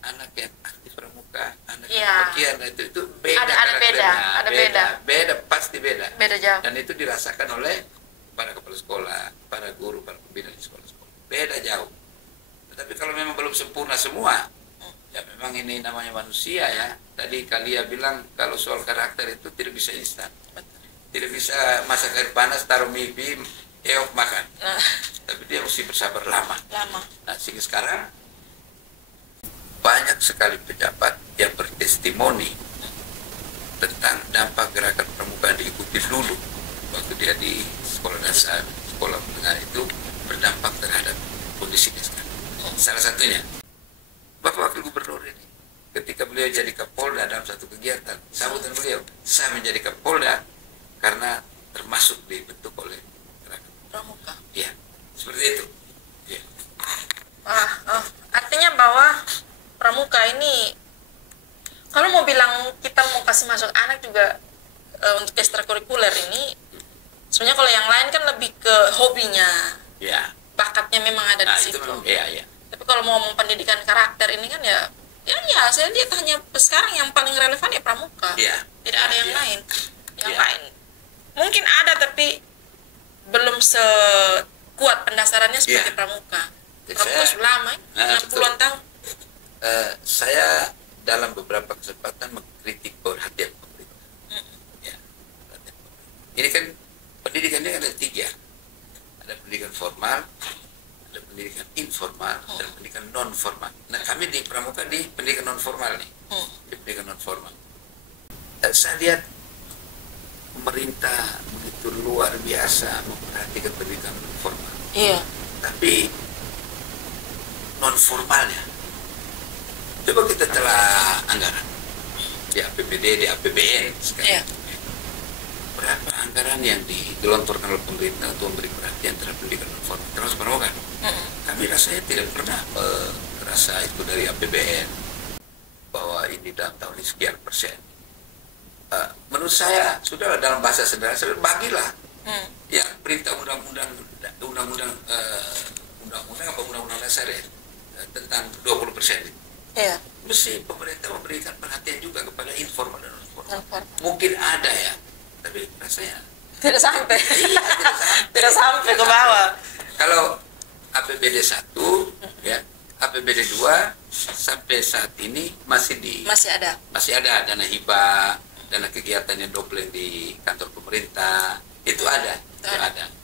Anak yang aktif pramuka, anak yang pakaian itu beda. Beda, pasti beda. Beda jauh. Dan itu dirasakan oleh para kepala sekolah, para guru, para pembina di sekolah-sekolah. Beda jauh. Tetapi kalau memang belum sempurna semua, ya memang ini namanya manusia ya. Tadi Kalia bilang kalau soal karakter itu tidak bisa instan. Tidak bisa masak air panas, taruh mie, makan. Tapi dia mesti bersabar lama. Nah, sehingga sekarang banyak sekali pejabat yang bertestimoni tentang dampak gerakan pramuka diikuti dulu waktu dia di sekolah dasar, sekolah menengah itu berdampak terhadap kondisinya sekarang. Salah satunya Bapak Wakil Gubernur ini, ketika beliau jadi Kapolda dalam satu kegiatan, sambutan beliau, saya menjadi Kapolda karena termasuk dibentuk oleh gerakan pramuka. Ya, seperti itu. Ya. Artinya bahwa pramuka ini, kalau mau bilang kita mau kasih masuk anak juga untuk ekstrakurikuler ini, sebenarnya kalau yang lain kan lebih ke hobinya, Ya. bakatnya memang ada di situ. Iya. Tapi kalau mau ngomong pendidikan karakter ini kan ya saya lihat hanya sekarang yang paling relevan ya pramuka. Iya. Tidak ada yang lain. Yang lain mungkin ada tapi belum sekuat pendasarannya seperti pramuka. Pramuka sudah lama, 60-an tahun. Saya dalam beberapa kesempatan mengkritik perhatian pemerintah. Ya, perhatian pemerintah. Ini kan pendidikannya ada 3. Ada pendidikan formal, ada pendidikan informal, dan pendidikan non formal. Nah, kami di pramuka di pendidikan non formal nih, di pendidikan non formal. Saya lihat pemerintah begitu luar biasa memperhatikan pendidikan non formal. Iya. Tapi non formalnya, coba kita telah anggaran di APBD, di APBN sekarang. Berapa anggaran yang digelontorkan oleh pemerintah untuk memberi perhatian terhadap pendidikan non formal, termasuk pramuka? Kami rasanya tidak pernah merasa itu dari APBN bahwa ini dalam tahun ini sekian persen. Menurut saya sudahlah, dalam bahasa sederhana, bagilah yang perintah undang-undang dasar ya, tentang 20% itu. Iya. Mesti pemerintah memberikan perhatian juga kepada informal dan non formal. Mungkin ada ya, tapi rasanya tidak sampai. Iya, tidak sampai ke bawah. Kalau APBD 1 ya, APBD 2 sampai saat ini masih ada dana hibah, dana kegiatan yang double di kantor pemerintah itu ada.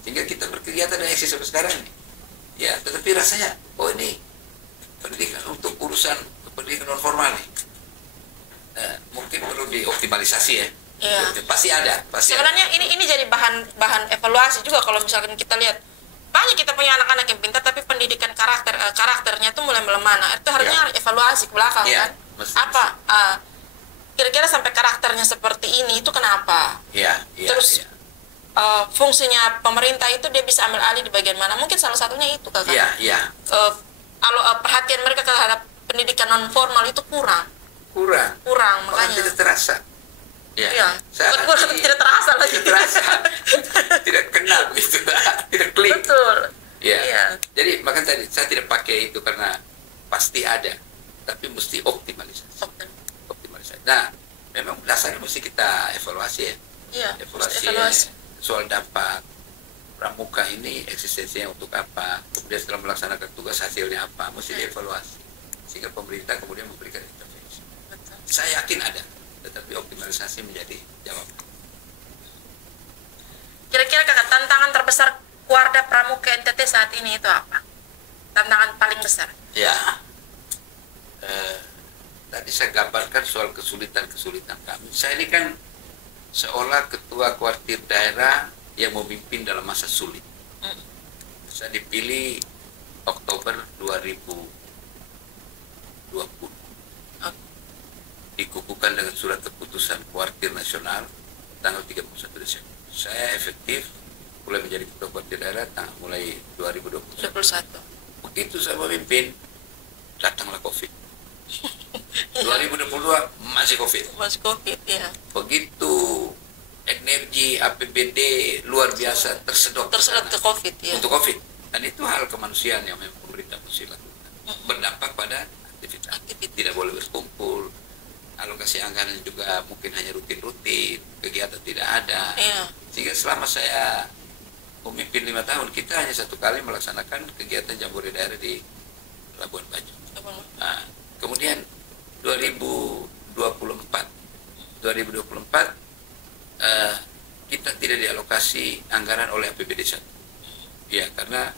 Sehingga kita berkegiatan dan eksis sampai sekarang ini. Ya, tetapi rasanya ini pendidikan untuk urusan pendidikan non formal nih, mungkin perlu dioptimalisasi ya. Iya. Pasti ada. Sebenarnya ini jadi bahan evaluasi juga kalau misalkan kita lihat banyak kita punya anak-anak yang pintar tapi pendidikan karakternya itu mulai melemah. Nah, itu harusnya harus evaluasi ke belakang kan. Kira-kira sampai karakternya seperti ini itu kenapa? Terus fungsinya pemerintah itu dia bisa ambil alih di bagian mana? Mungkin salah satunya itu kakak. Kalau perhatian mereka terhadap pendidikan non formal itu kurang, makanya tidak terasa. Tidak terasa lagi. Tidak kenal gitu, tidak klik. Betul. Jadi makanya tadi saya tidak pakai itu karena pasti ada, tapi mesti optimalisasi. Nah, memang dasarnya mesti kita evaluasi ya. Evaluasi. Soal dampak pramuka ini eksistensinya untuk apa, kemudian setelah melaksanakan tugas hasilnya apa, mesti dievaluasi sehingga pemerintah kemudian memberikan intervensi. Saya yakin ada, tetapi optimalisasi menjadi jawaban. Kira-kira kakak, tantangan terbesar Warda Pramuka NTT saat ini itu apa? Tantangan paling besar? Tadi saya gambarkan soal kesulitan kami. Saya ini kan seolah ketua kuartir daerah yang memimpin dalam masa sulit. Saya dipilih Oktober 2020. Dikukuhkan dengan surat keputusan kuartir nasional tanggal 31 Desember. Saya efektif mulai menjadi ketua kuartir daerah mulai 2021. Begitu saya memimpin, datanglah COVID. 2022 masih COVID ya. Begitu energi APBD luar biasa tersedot ke COVID ya. Untuk COVID. Dan itu hal kemanusiaan yang memang pemerintah mesti lakukan. Berdampak pada aktivitas. Tidak boleh berkumpul. Alokasi anggaran juga mungkin hanya rutin-rutin, kegiatan tidak ada. Sehingga selama saya memimpin 5 tahun, kita hanya 1 kali melaksanakan kegiatan jambore daerah di Labuan Bajo. Nah, kemudian 2024 kita tidak dialokasi anggaran oleh APBD 1. Ya, karena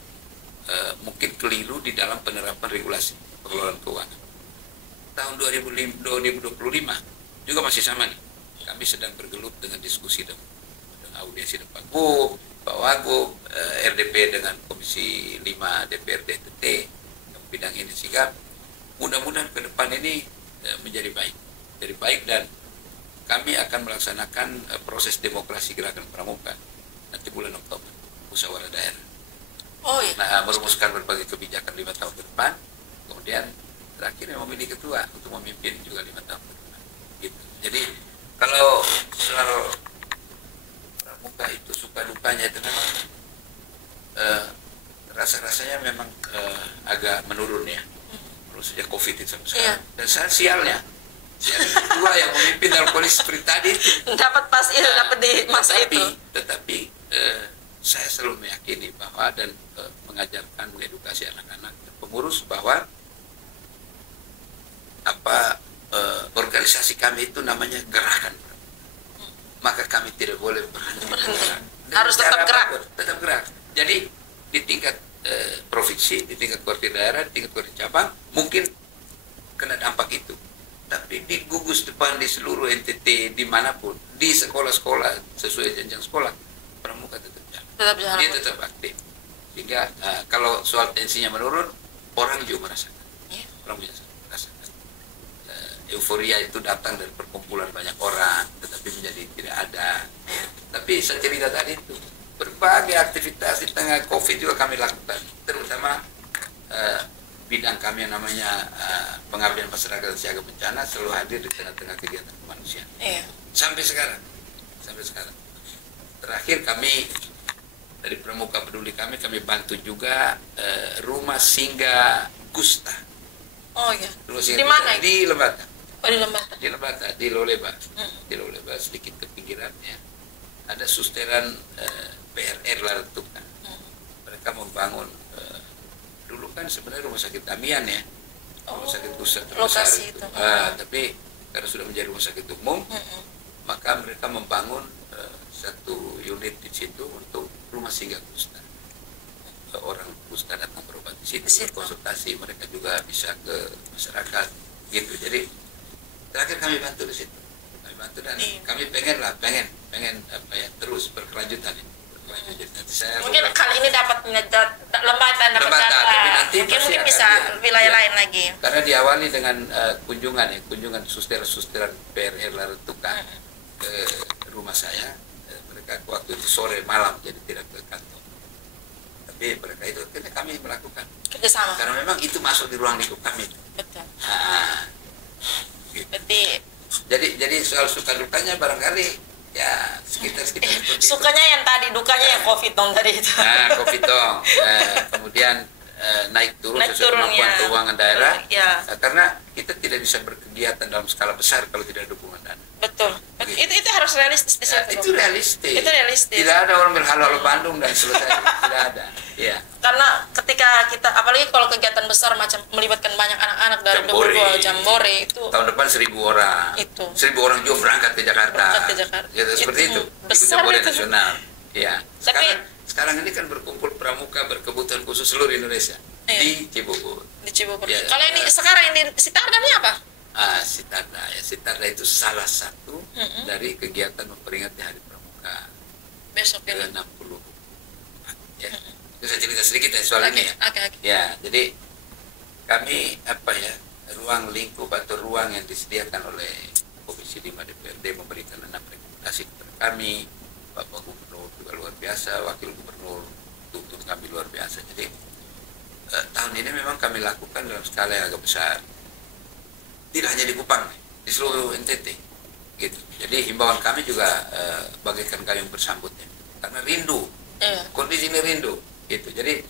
mungkin keliru di dalam penerapan regulasi pengelolaan keuangan. Tahun 2025 juga masih sama nih. Kami sedang bergelut dengan diskusi dengan audiensi dengan Pak Gub, Pak Wagub, RDP dengan Komisi 5 DPRD TT bidang ini, sehingga mudah-mudahan ke depan ini menjadi baik dan kami akan melaksanakan proses demokrasi gerakan pramuka nanti bulan Oktober, musyawarah daerah. Oh iya. Nah, merumuskan berbagai kebijakan 5 tahun ke depan, kemudian terakhir memilih ketua untuk memimpin juga 5 tahun ke depan. Gitu. Jadi kalau soal pramuka itu suka dukanya itu memang rasa-rasanya memang agak menurun ya. Terus sejak COVID itu sampai sekarang. Dan saya sialnya dua yang memimpin dalam kondisi seperti tadi itu. Dapat pas itu, dapat di masa itu. Tetapi saya selalu meyakini bahwa dan mengajarkan, mengedukasi anak-anak pengurus bahwa organisasi kami itu namanya gerakan. Maka kami tidak boleh berhenti bergerak. Harus tetap gerak. Tetap gerak. Jadi di tingkat provinsi, di tingkat kuartir daerah, di tingkat kuartir cabang mungkin kena dampak itu. Tapi di gugus depan di seluruh NTT dimanapun, di sekolah-sekolah sesuai jenjang sekolah, pramuka tetap jalan. Dia tetap aktif. Sehingga kalau soal tensinya menurun, orang juga merasakan. Orang juga merasakan. Euforia itu datang dari perkumpulan banyak orang, tetapi menjadi tidak ada. Tapi saya cerita tadi itu, berbagai aktivitas di tengah COVID juga kami lakukan, terutama bidang kami yang namanya pengabdian masyarakat dan siaga bencana selalu hadir di tengah-tengah kegiatan kemanusiaan. Sampai sekarang. Terakhir kami dari Pramuka Peduli kami bantu juga rumah singgah Gusta. Oh iya. Di mana? Di Lembata. Oh, di Lembata. Di Lembata, di Loleba. Di Loleba sedikit ke pinggiran ya. Ada susteran PRR Laratuka. Mereka membangun dulu kan sebenarnya rumah sakit Damian ya, rumah sakit pusat terbesar itu. Tapi karena sudah menjadi rumah sakit umum, maka mereka membangun satu unit di situ untuk rumah singgah kusta. Orang kusta datang berobat di situ, konsultasi, mereka juga bisa ke masyarakat gitu. Jadi terakhir kami bantu di situ, dan kami pengen terus berkelanjutan ini. Mungkin kali ini dapat Lembata, mungkin bisa wilayah lain lagi. Karena diawali dengan kunjungan susteran PRR Laratuka ke rumah saya. Mereka waktu itu sore malam, jadi tidak ke kantor. Tapi mereka itu kita kami melakukan kerjasama. Karena memang itu masuk di ruang lingkup kami. Betul. Gitu. Berarti jadi soal suka dukanya barangkali ya sekitar sukanya yang tadi, dukanya yang COVID dong tadi itu. COVID dong. Kemudian naik turun sesuai kemampuan keuangan daerah. Karena kita tidak bisa berkegiatan dalam skala besar kalau tidak ada dukungan dana. Betul. Itu harus realistis di situ. Itu realistis. Tidak ada orang berhalo-halo Bandung dan selesai. Tidak ada. Iya. Karena ketika kita, apalagi kalau kegiatan besar macam melibatkan banyak anak-anak dari Jambore itu. Tahun depan 1.000 orang. 1.000 orang juga berangkat ke Jakarta. Gitu, seperti itu. Ikut Jambore nasional. Iya. Sekarang ini kan berkumpul pramuka berkebutuhan khusus seluruh Indonesia di Cibubur. Ya. Kalau ini sekarang ini Sitarda ini apa? Sitarda itu salah satu dari kegiatan memperingati Hari Pramuka. Besok ini. 60. Ya. Saya cerita sedikit ya soal ini ya. Ya, jadi kami ruang lingkup atau ruang yang disediakan oleh Komisi 5 DPRD memberikan 6 rekomendasi kepada kami. Bapak Gubernur juga luar biasa, Wakil Gubernur tuntut kami luar biasa. Jadi tahun ini memang kami lakukan dalam skala yang agak besar. Tidak hanya di Kupang, di seluruh NTT. Gitu. Jadi himbauan kami juga bagaikan gayung bersambutnya. Karena rindu, kondisi ini rindu. Gitu. Jadi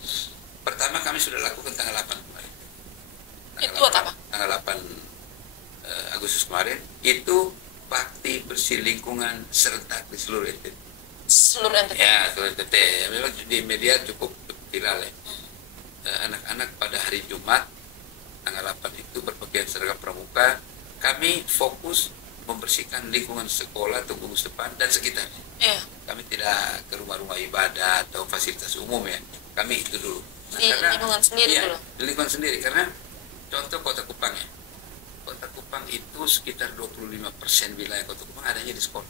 pertama kami sudah lakukan tanggal 8 kemarin. Tanggal 8 Agustus kemarin itu bakti bersih lingkungan serentak di seluruh NTT. Ya, seluruh NTT. Memang di media cukup viral ya. Anak-anak pada hari Jumat tanggal 8 itu berpakaian seragam pramuka, kami fokus membersihkan lingkungan sekolah atau gugus depan dan sekitarnya. Kami tidak ke rumah-rumah ibadah atau fasilitas umum ya. Kami itu dulu. Di lingkungan sendiri dulu. Di lingkungan sendiri, karena contoh Kota Kupang ya. Kota Kupang itu sekitar 25% wilayah Kota Kupang adanya di sekolah.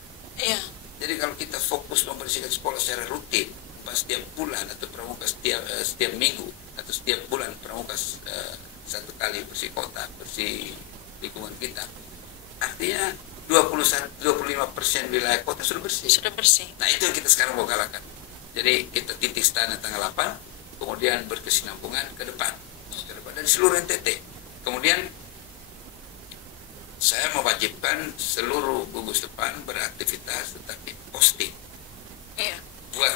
Jadi kalau kita fokus membersihkan sekolah secara rutin, pas setiap bulan atau pramuka setiap minggu atau setiap bulan pramuka satu kali bersih kota, bersih lingkungan kita, artinya 25% wilayah kota sudah bersih. Nah itu yang kita sekarang mau galakkan. Jadi kita titik start tanggal 8, kemudian berkesinambungan ke depan dan seluruh NTT. Kemudian saya mewajibkan seluruh gugus depan beraktivitas tetapi posting. Buat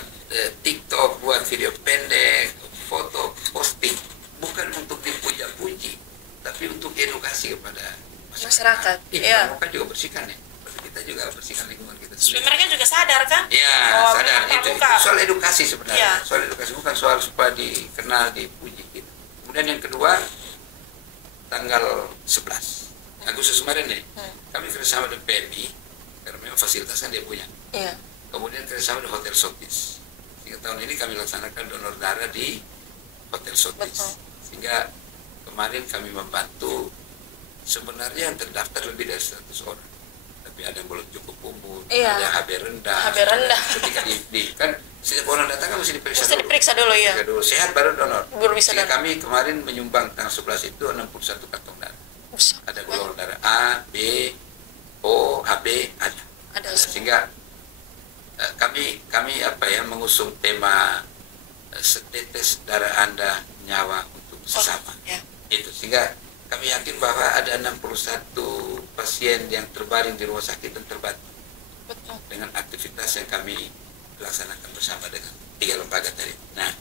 TikTok, buat video pendek, foto posting, bukan untuk dipuja-puji, tapi untuk edukasi kepada masyarakat. Mereka juga bersihkan ya. Kita juga bersihkan lingkungan kita sendiri. Mereka juga sadar kan? Sadar itu soal edukasi sebenarnya. Soal edukasi, bukan soal supaya dikenal, dipuji gitu. Kemudian yang kedua, tanggal 11 Agustus kemarin nih, kami kerjasama dengan PMI karena memang fasilitasnya dia punya. Kemudian kerjasama dengan Hotel Sotis. Sehingga tahun ini kami laksanakan donor darah di Hotel Sotis. Sehingga kemarin kami membantu, sebenarnya yang terdaftar lebih dari 100 orang. Tapi ada yang belum cukup umur, ada HB rendah. Ketika kan setiap orang datang kan mesti diperiksa dulu. Sehat baru donor. Sehingga kami kemarin menyumbang tanggal 11 itu 61 kantong darah. Ada golongan darah A, B, O, AB ada. Sehingga kami mengusung tema setetes darah Anda nyawa untuk sesama. Itu sehingga kami yakin bahwa ada 61 pasien yang terbaring di rumah sakit dan terbantu dengan aktivitas yang kami laksanakan bersama dengan 3 lembaga tadi. Nah,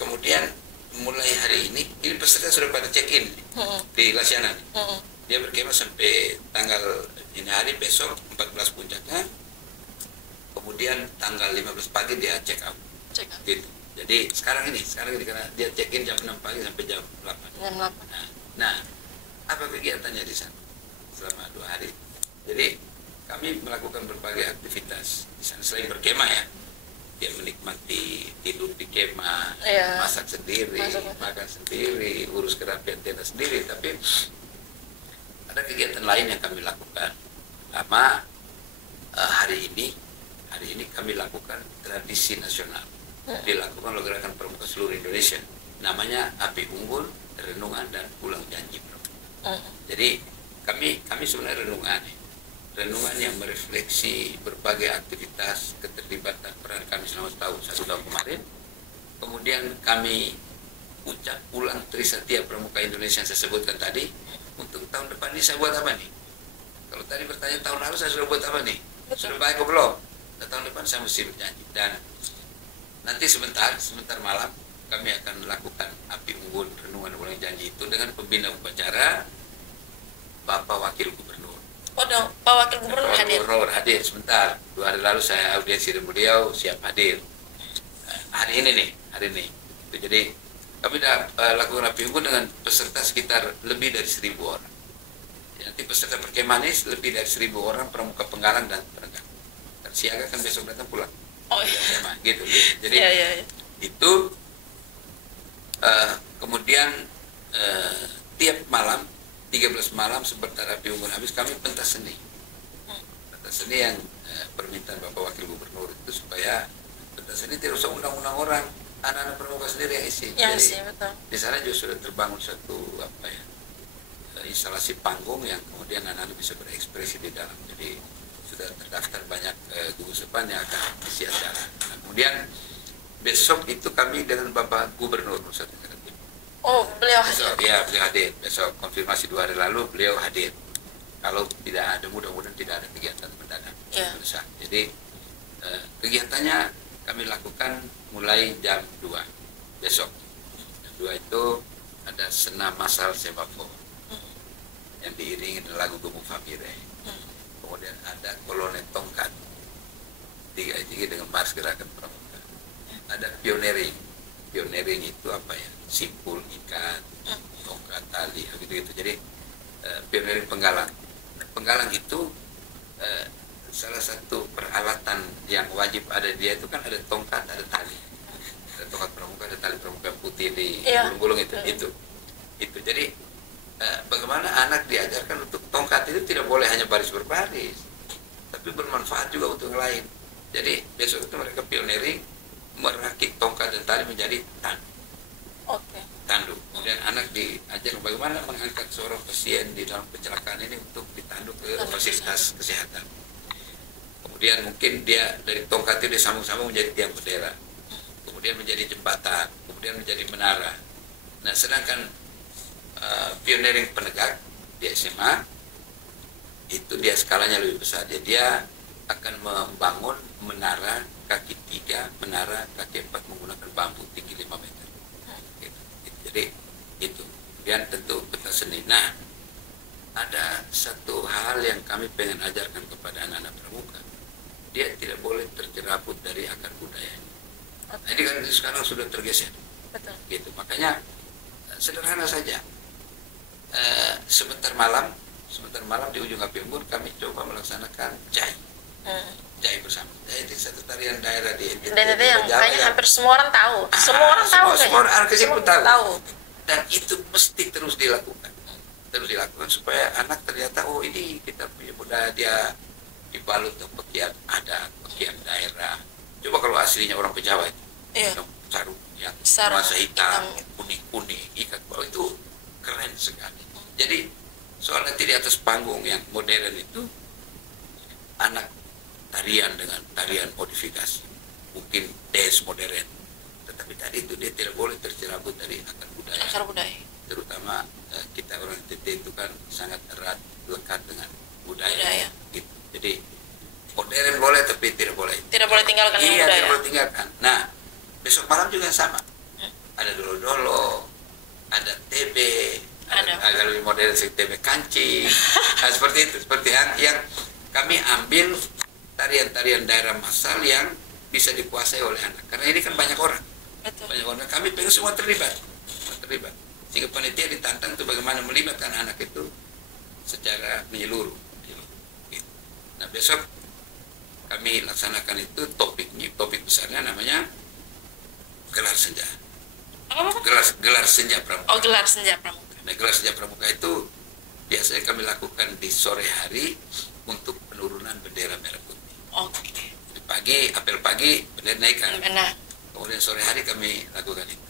kemudian mulai hari ini peserta sudah pada check-in di Lasiana. Dia berkemah sampai tanggal ini hari, besok 14 puncaknya. Kemudian tanggal 15 pagi dia check out. Gitu. Jadi sekarang ini karena dia check-in jam 6 pagi sampai jam 8. Nah, apa kegiatannya di sana selama 2 hari? Jadi kami melakukan berbagai aktivitas di sana selain berkemah ya. Dia menikmati tidur di kemah, masak sendiri, makan sendiri, urus kerapian tenda sendiri. Tapi ada kegiatan lain yang kami lakukan. Pertama, hari ini kami lakukan tradisi nasional. Dilakukan oleh Gerakan Pramuka seluruh Indonesia. Namanya Api Unggul, Renungan dan Ulang Janji. Jadi kami sebenarnya renungan yang merefleksi berbagai aktivitas keterlibatan peran kami selama satu tahun kemarin. Kemudian kami ucap ulang Trisatya Pramuka Indonesia yang saya sebutkan tadi. Untuk tahun depan ini saya buat apa nih? Kalau tadi bertanya tahun lalu saya sudah buat apa nih? Sudah baik atau belum? Nah, tahun depan saya mesti berjanji. Dan nanti sebentar malam kami akan melakukan Api Unggul Renungan Ulang Janji itu dengan pembina upacara Bapak Wakil Gubernur. Pak Wakil Gubernur hadir sebentar. 2 hari lalu saya audiensi dengan beliau, siap hadir. Hari ini. Jadi kami sudah lakukan Api Unggul dengan peserta sekitar lebih dari 1.000 orang. Nanti peserta perkemahan ini lebih dari 1.000 orang, pramuka penggalang dan penegak. Dan siaga kan besok datang pulang. Gitu. Jadi itu kemudian tiap malam 13 malam sebentar Api Unggul habis kami pentas seni. Pentas seni yang permintaan Bapak Wakil Gubernur itu supaya pentas seni tidak usah undang-undang orang, anak-anak pramuka sendiri yang isi. Jadi betul. Di sana juga sudah terbangun satu instalasi panggung yang kemudian anak-anak bisa berekspresi di dalam. Jadi sudah terdaftar banyak gugus depan yang akan isi acara. Nah, kemudian besok itu kami dengan Bapak Gubernur Nusa Tenggara Timur. Beliau hadir? Beliau hadir. Besok konfirmasi 2 hari lalu beliau hadir. Kalau tidak ada, mudah-mudahan tidak ada kegiatan mendadak. Jadi kegiatannya kami lakukan mulai jam 2 besok. Jam 2 itu ada senam masal semafor yang diiringi dengan lagu Gumuk Famire. Kemudian ada kolone tongkat 3 dengan mars gerakan pramuka. Ada pioneering itu apa ya? Simpul ikan. pioneering penggalang. Penggalang itu salah satu peralatan yang wajib ada dia itu kan ada tongkat, ada tali, ada tongkat pramuka, ada tali pramuka putih di gulung-gulung itu. Jadi bagaimana anak diajarkan untuk tongkat itu tidak boleh hanya baris berbaris, tapi bermanfaat juga untuk yang lain. Jadi besok itu mereka pioneering merakit tongkat dan tali menjadi tanduk. Kemudian anak diajar bagaimana mengangkat seorang pasien di dalam kecelakaan ini untuk ditanduk ke fasilitas kesehatan. Kemudian mungkin dia dari tongkat itu disambung-sambung menjadi tiang bendera, kemudian menjadi jembatan, kemudian menjadi menara. Nah, sedangkan pioneering penegak di SMA itu dia skalanya lebih besar. Dia akan membangun menara kaki 3, menara kaki 4 menggunakan bambu tinggi 5 meter. Jadi itu. Kemudian tentu pentas seni. Nah, ada satu hal yang kami pengen ajarkan kepada anak-anak pramuka. Dia tidak boleh terjerabut dari akar budaya. Nah, ini kan sekarang sudah tergeser. Betul. Gitu. Makanya sederhana saja. Sebentar malam di ujung api unggun kami coba melaksanakan jai. Jai bersama. Jai itu satu tarian daerah di NTT. Dan itu yang kayaknya hampir semua orang tahu. Semua orang tahu. Semua orang kecil pun tahu. Dan itu mesti terus dilakukan. Supaya anak ternyata ini kita punya budaya, dia dibalut dengan pakaian adat, pakaian daerah. Coba kalau aslinya orang Pejawa itu, sarung yang masa hitam, kuning-kuning, ikat bawah itu keren sekali. Jadi soal nanti di atas panggung yang modern itu anak tarian dengan tarian modifikasi, mungkin dance modern, tetapi tadi itu dia tidak boleh tercerabut dari akar budaya. Terutama kita orang NTT itu kan sangat erat lekat dengan budaya. Gitu. Jadi modern boleh tapi tidak boleh tinggalkan budaya. Tidak boleh tinggalkan. Nah, besok malam juga sama. Ada dolo-dolo, ada TB, ada agak lebih modern seperti TB kancing. Nah, seperti itu, seperti yang kami ambil tarian-tarian daerah massal yang bisa dikuasai oleh anak. Karena ini kan banyak orang. Betul. Banyak orang. Kami pengen semua terlibat. Sehingga panitia ditantang untuk bagaimana melibatkan anak itu secara menyeluruh. Nah, besok kami laksanakan itu topik besarnya namanya gelar senja. Gelar senja pramuka. Gelar senja pramuka. Nah, gelar senja pramuka itu biasanya kami lakukan di sore hari untuk penurunan bendera merah putih. Di pagi, apel pagi, bendera naikkan. Kemudian sore hari kami lakukan itu.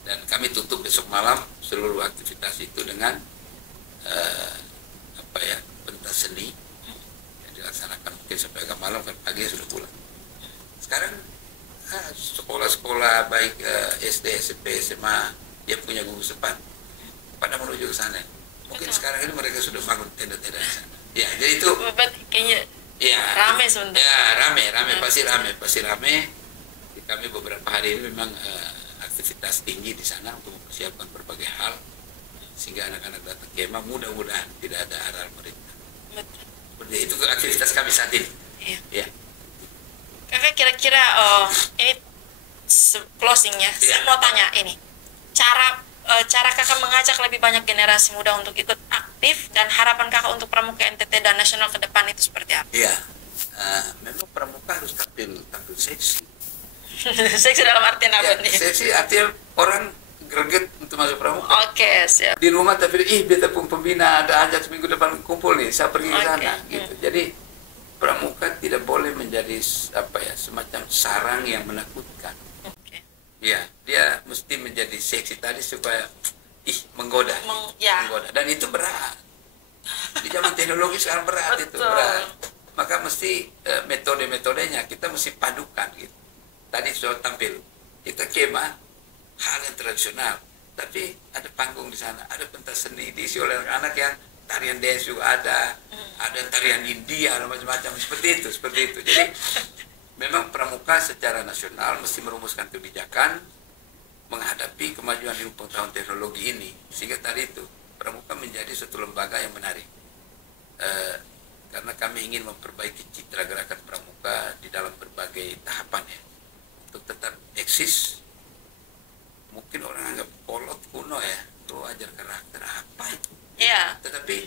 Dan kami tutup besok malam seluruh aktivitas itu dengan pentas seni yang dilaksanakan mungkin sampai agak malam, kan pagi sudah pulang. Sekarang sekolah-sekolah baik SD, SMP, SMA dia punya gugus depan pada menuju ke sana. Mungkin sekarang ini mereka sudah bangun tenda-tenda di sana. Ya, jadi itu kayaknya rame sebenarnya. Ya, rame, pasti rame. Kami beberapa hari ini memang aktivitas tinggi di sana untuk mempersiapkan berbagai hal sehingga anak-anak datang kemah mudah-mudahan tidak ada aral mereka. Seperti itu aktivitas kami saat ini. Iya. Kakak kira-kira ini closingnya, saya mau tanya ini cara kakak mengajak lebih banyak generasi muda untuk ikut aktif dan harapan kakak untuk pramuka NTT dan nasional ke depan itu seperti apa? Iya, memang pramuka harus tampil seksi. Seksi dalam artian apa nih? Seksi artinya orang greget untuk masuk pramuka. Siap. Di rumah tapi beta pun pembina ada ajak minggu depan kumpul nih, saya pergi ke sana gitu. Jadi pramuka tidak boleh menjadi semacam sarang yang menakutkan. Ya, dia mesti menjadi seksi tadi supaya menggoda. Menggoda. Dan itu berat. Di zaman teknologi sekarang berat. Itu berat. Maka mesti metode-metodenya kita mesti padukan gitu. Tadi sudah tampil, kita kemah hal yang tradisional, tapi ada panggung di sana, ada pentas seni diisi oleh anak-anak yang tarian dance juga ada tarian India, macam-macam seperti itu. Jadi memang pramuka secara nasional mesti merumuskan kebijakan menghadapi kemajuan ilmu pengetahuan teknologi ini, sehingga tadi itu pramuka menjadi suatu lembaga yang menarik. Karena kami ingin memperbaiki citra gerakan pramuka di dalam berbagai tahapan ya. Untuk tetap eksis, mungkin orang anggap kolot kuno ya, itu ajar karakter apa itu. Iya. Tetapi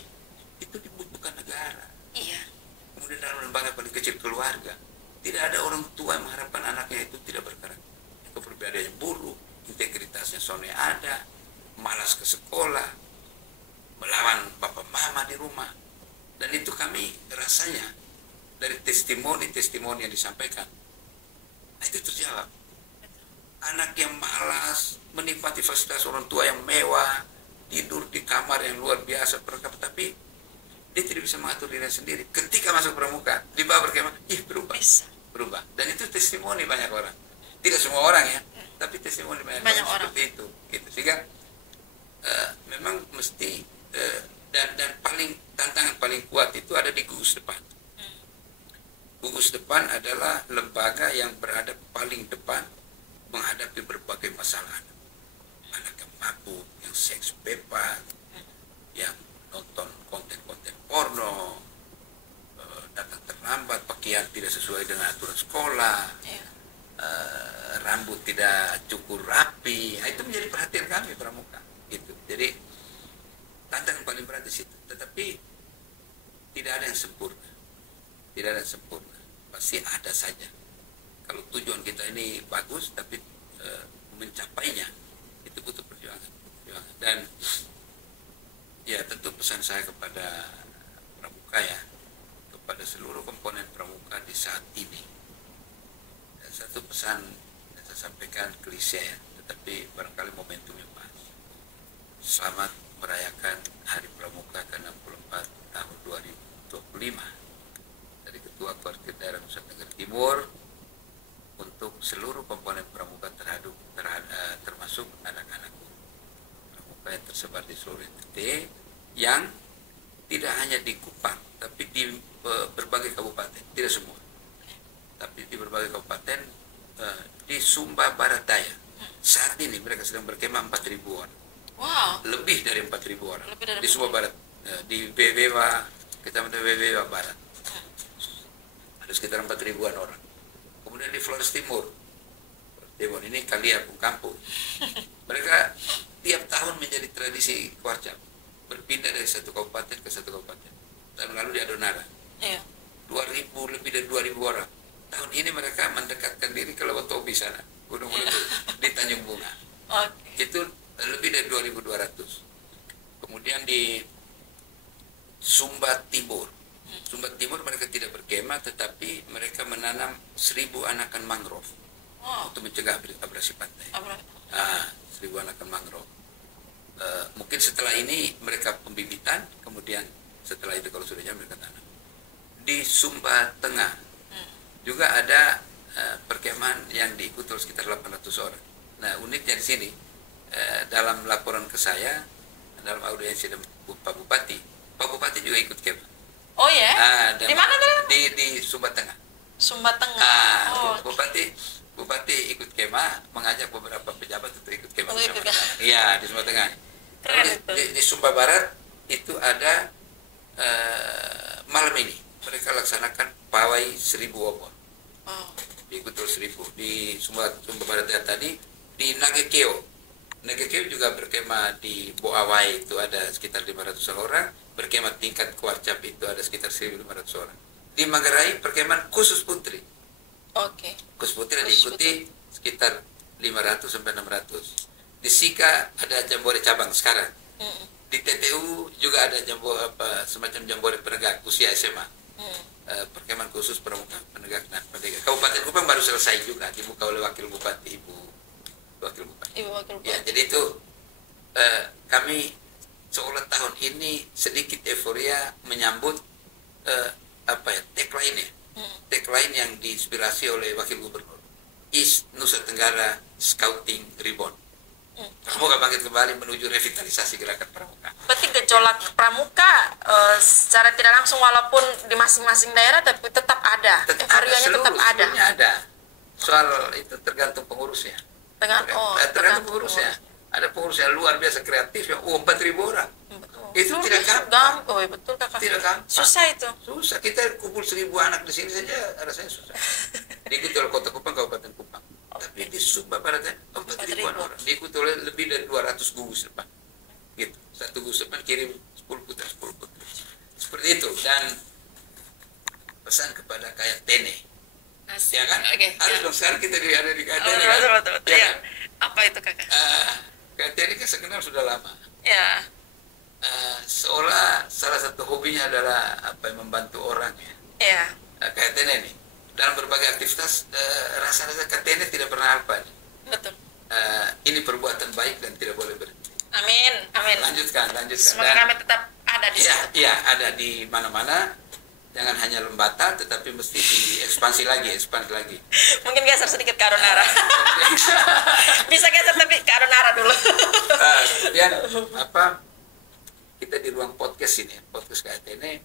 keluarga. Tidak ada orang tua yang mengharapkan anaknya itu tidak bergerak. Kepribadiannya buruk, integritasnya soalnya ada, malas ke sekolah, melawan papa mama di rumah. Dan itu kami rasanya dari testimoni yang disampaikan, itu terjawab. Anak yang malas, menikmati fasilitas orang tua yang mewah, tidur di kamar yang luar biasa, tapi dia tidak bisa mengatur dirinya sendiri. Ketika masuk pramuka, dibawa berkemah, berubah. Dan itu testimoni banyak orang. Tidak semua orang ya, tapi testimoni banyak orang seperti itu. Gitu. Sehingga memang mesti dan tantangan paling kuat itu ada di Gugus Depan. Gugus Depan adalah lembaga yang berada paling depan menghadapi berbagai masalah. Anak yang mabuk, yang seks bebas, yang nonton konten-konten porno, datang terlambat, pakaian tidak sesuai dengan aturan sekolah, rambut tidak cukur rapi. Itu menjadi perhatian kami pramuka. Gitu. Jadi tantangan paling berat di situ. Tetapi tidak ada yang sempurna. Tidak ada yang sempurna. Pasti ada saja. Kalau tujuan kita ini bagus, tapi mencapainya itu butuh perjuangan. Dan ya tentu pesan saya kepada pramuka ya, kepada seluruh komponen pramuka di saat ini. Dan satu pesan yang saya sampaikan klise ya, tetapi barangkali momentumnya pas. Selamat merayakan Hari Pramuka ke-64 tahun 2025 dari Ketua Koordinator Daerah Nusa Tenggara Timur untuk seluruh komponen pramuka termasuk anak-anak pramuka yang tersebar di seluruh NTT yang tidak hanya di Kupang tapi di berbagai kabupaten, tidak semua, tapi di berbagai kabupaten di Sumba Barat Daya. Saat ini mereka sedang berkemah 4.000 orang. Wow. Lebih dari 4.000 orang di Sumba Barat, di Bebewa, kecamatan Bebewa Barat, ada sekitar 4.000-an orang. Kemudian di Flores Timur ini Kalia kampung. Mereka tiap tahun menjadi tradisi Kuarcap, berpindah dari satu kabupaten ke satu kabupaten. Tahun lalu di Adonara, 2.000, lebih dari 2.000 orang. Tahun ini mereka mendekatkan diri ke Lewotobi sana, Gunung Lewotobi di Tanjung Bunga. Itu lebih dari 2.200. Kemudian di Sumba Timur mereka tidak berkemah, tetapi mereka menanam 1.000 anakan mangrove untuk mencegah abrasi pantai. 1.000 anakan mangrove. Mungkin setelah ini mereka pembibitan, kemudian setelah itu kalau sudah jadi mereka tanam. Di Sumba Tengah juga ada perkemahan yang diikuti oleh sekitar 800 orang. Nah, uniknya di sini, dalam laporan ke saya, dalam audiensi Pak Bupati juga ikut kemah. Oh ya? Di mana tadi? Di Sumba Tengah. Sumba Tengah. Bupati ikut kemah, mengajak beberapa pejabat untuk ikut kemah. Iya, di Sumba Tengah. Di Sumba Barat itu ada malam ini mereka laksanakan pawai 1.000 obor. Diikut 1.000 di Sumba Barat tadi. Di Nagekeo juga berkemah di Boawai itu ada sekitar 500 orang, berkemah tingkat Kuarcap itu ada sekitar 1.500 orang. Di Manggarai perkemahan khusus putri. Khusus putri diikuti sekitar 500 sampai 600. Di Sika ada jambore cabang sekarang. Di TTU juga ada semacam jambore penegak usia SMA. Perkemahan khusus pramuka penegak penegak. Kabupaten Kupang baru selesai juga dibuka oleh Wakil Bupati Ibu Wakil Bupati. Ya, jadi itu kami seolah tahun ini sedikit euforia menyambut tagline yang diinspirasi oleh Wakil Gubernur, East Nusa Tenggara Scouting Reborn. Pramuka bangkit kembali menuju revitalisasi gerakan pramuka. Berarti gejolak pramuka secara tidak langsung walaupun di masing-masing daerah tapi tetap ada. Euforianya tetap ada. Ada. Soal itu tergantung pengurusnya. Tergantung pengurusnya. Ada pengurus yang luar biasa kreatif yang 4.000 orang. Itu tidak gampang. Betul kakak. Tidak gampang. Susah itu. Susah. Kita kumpul 1.000 anak di sini saja rasanya susah. Diikuti oleh Kota Kupang, Kabupaten Kupang. Tapi di Sumba Barat 4.000 orang. Diikuti oleh lebih dari 200 gugus depan. Gitu. Satu gugus depan kirim 10 putra. Seperti itu. Dan pesan kepada KTN. Asik. Ya kan? Oke. Harus dong, sekarang kita ada di KTN Oh, kan? betul. Ya Ya. kan? Apa itu kakak? KTN kan saya kenal sudah lama. Ya. Seolah salah satu hobinya adalah membantu orang ya. Ya. KTN ini dalam berbagai aktivitas rasa-rasa KTN tidak pernah apa nih. Betul. Ini perbuatan baik dan tidak boleh berhenti. Amin. Lanjutkan. Semoga kami tetap ada di situ. Iya, ada di mana-mana. Jangan hanya Lembata, tetapi mesti diekspansi lagi. Mungkin geser sedikit ke Arunara. Bisa geser tapi ke Arunara dulu. Kemudian kita di ruang podcast ini, podcast KTN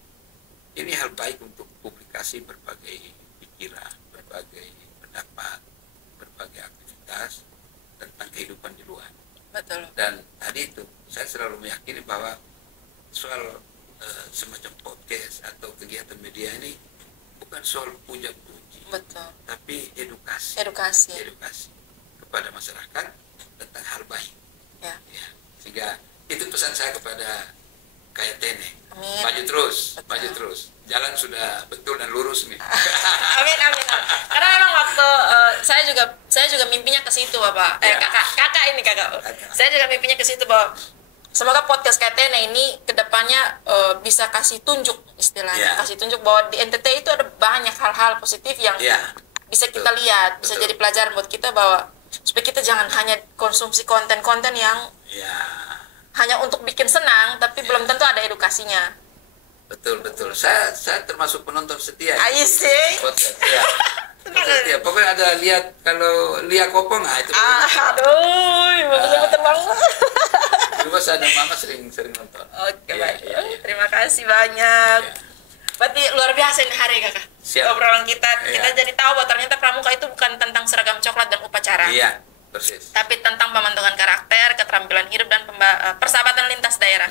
ini hal baik untuk publikasi berbagai pikiran, berbagai pendapat, berbagai aktivitas tentang kehidupan di luar. Betul. Dan tadi itu saya selalu meyakini bahwa soal semacam podcast atau kegiatan media ini bukan soal puja-puji, Betul. tapi edukasi kepada masyarakat tentang hal baik. Ya, sehingga itu pesan saya kepada KTN. Amin. Maju terus, jalan sudah betul dan lurus nih. Amin. Karena memang waktu saya juga mimpinya ke situ, Bapak. Kakak ini. Saya juga mimpinya ke situ bahwa semoga podcast KTN ini kedepannya bisa kasih tunjuk istilahnya, kasih tunjuk bahwa di NTT itu ada banyak hal-hal positif yang bisa kita lihat, bisa jadi pelajaran buat kita bahwa supaya kita jangan hanya konsumsi konten-konten yang hanya untuk bikin senang, tapi belum tentu ada edukasinya. Betul. Saya termasuk penonton setia. Ayo sih. Podcast, ya. Ya, pokoknya ada kalau Lia Kopong, itu. Betul banget. Dulu saya dan Mama sering nonton. Oke, baik. Terima kasih banyak. Berarti luar biasa ini hari kakak. Obrolan kita jadi tahu bahwa ternyata pramuka itu bukan tentang seragam coklat dan upacara. Iya, persis. Tapi tentang pembentukan karakter, keterampilan hidup dan persahabatan lintas daerah.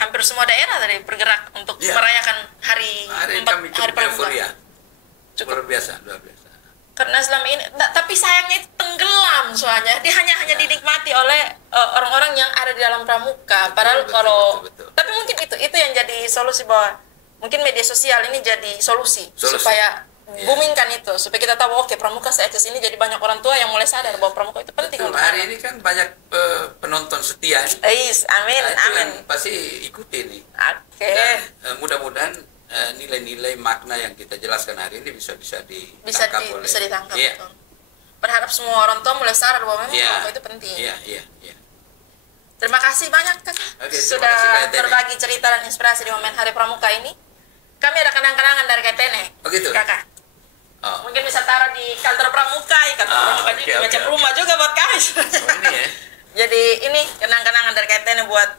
Hampir semua daerah tadi bergerak untuk merayakan hari pramuka. Luar biasa. Karena selama ini, tapi sayangnya itu tenggelam soalnya. Dia hanya dinikmati oleh orang-orang yang ada di dalam pramuka. Padahal betul. Tapi mungkin itu yang jadi solusi, bahwa mungkin media sosial ini jadi solusi. Supaya boomingkan itu, supaya kita tahu oke, pramuka se-eksis ini, jadi banyak orang tua yang mulai sadar bahwa pramuka itu penting. Betul, hari ini kan banyak penonton setia. Amin. Pasti ikuti nih. Oke. Dan mudah-mudahan nilai-nilai makna yang kita jelaskan hari ini bisa ditangkap. Iya. Berharap semua orang tua mulai sadar bahwa memang pramuka itu penting. Iya. Terima kasih banyak kakak sudah berbagi cerita dan inspirasi di momen Hari Pramuka ini. Kami ada kenang-kenangan dari KTN. Begitu. Kakak. Mungkin bisa taruh di kantor pramuka, pramuka juga macam rumah juga buat kami. Ini ya. Jadi ini kenang-kenangan dari KTN buat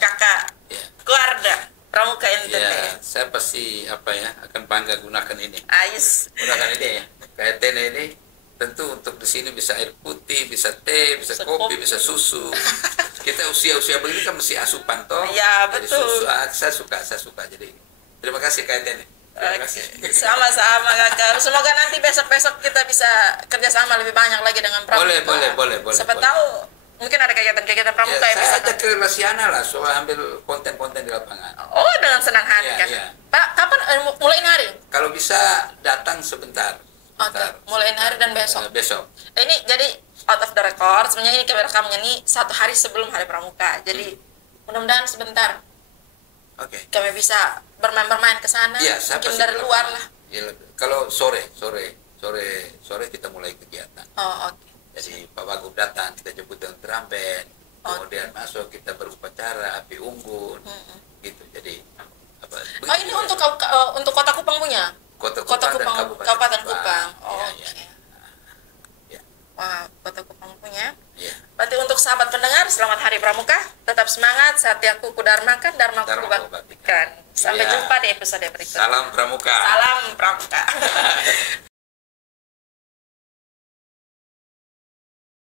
kakak keluarga pramuka NTT. Ya, saya pasti akan bangga gunakan ini. Gunakan ini ya. KTN ini tentu untuk di sini bisa air putih, bisa teh, bisa kopi, bisa susu. Kita usia begini kan mesti asupan toh. Iya, betul. Susu, saya suka. Jadi terima kasih KTN. Sama-sama kakak. Semoga nanti besok-besok kita bisa kerjasama lebih banyak lagi dengan pramuka. Boleh. Siapa tahu mungkin ada kegiatan-kegiatan pramuka yang bisa. Saya ajak ke Lasiana lah, soal ambil konten-konten di lapangan. Oh, dengan senang hati kan. Pak, kapan mulai hari? Kalau bisa datang sebentar. Mulai hari dan besok. Besok. Ini jadi out of the record. Sebenarnya ini kami rekamnya ini 1 hari sebelum Hari Pramuka. Jadi mudah-mudahan sebentar. Oke. Kami bisa bermain ke sana. Mungkin dari luar lah. Kalau sore kita mulai kegiatan. Oke. Jadi Pak Wagub datang, kita jemput dengan trompet, kemudian masuk kita berupacara api unggun, gitu. Jadi ini untuk Kota Kupang punya? Kota Kupang, Kabupaten Kupang. Wah, Kota Kupang punya. Berarti untuk sahabat pendengar, selamat Hari Pramuka. Tetap semangat, Satyaku Kudarmakan, Dharmaku Kubaktikan. Sampai jumpa di episode berikutnya. Salam Pramuka.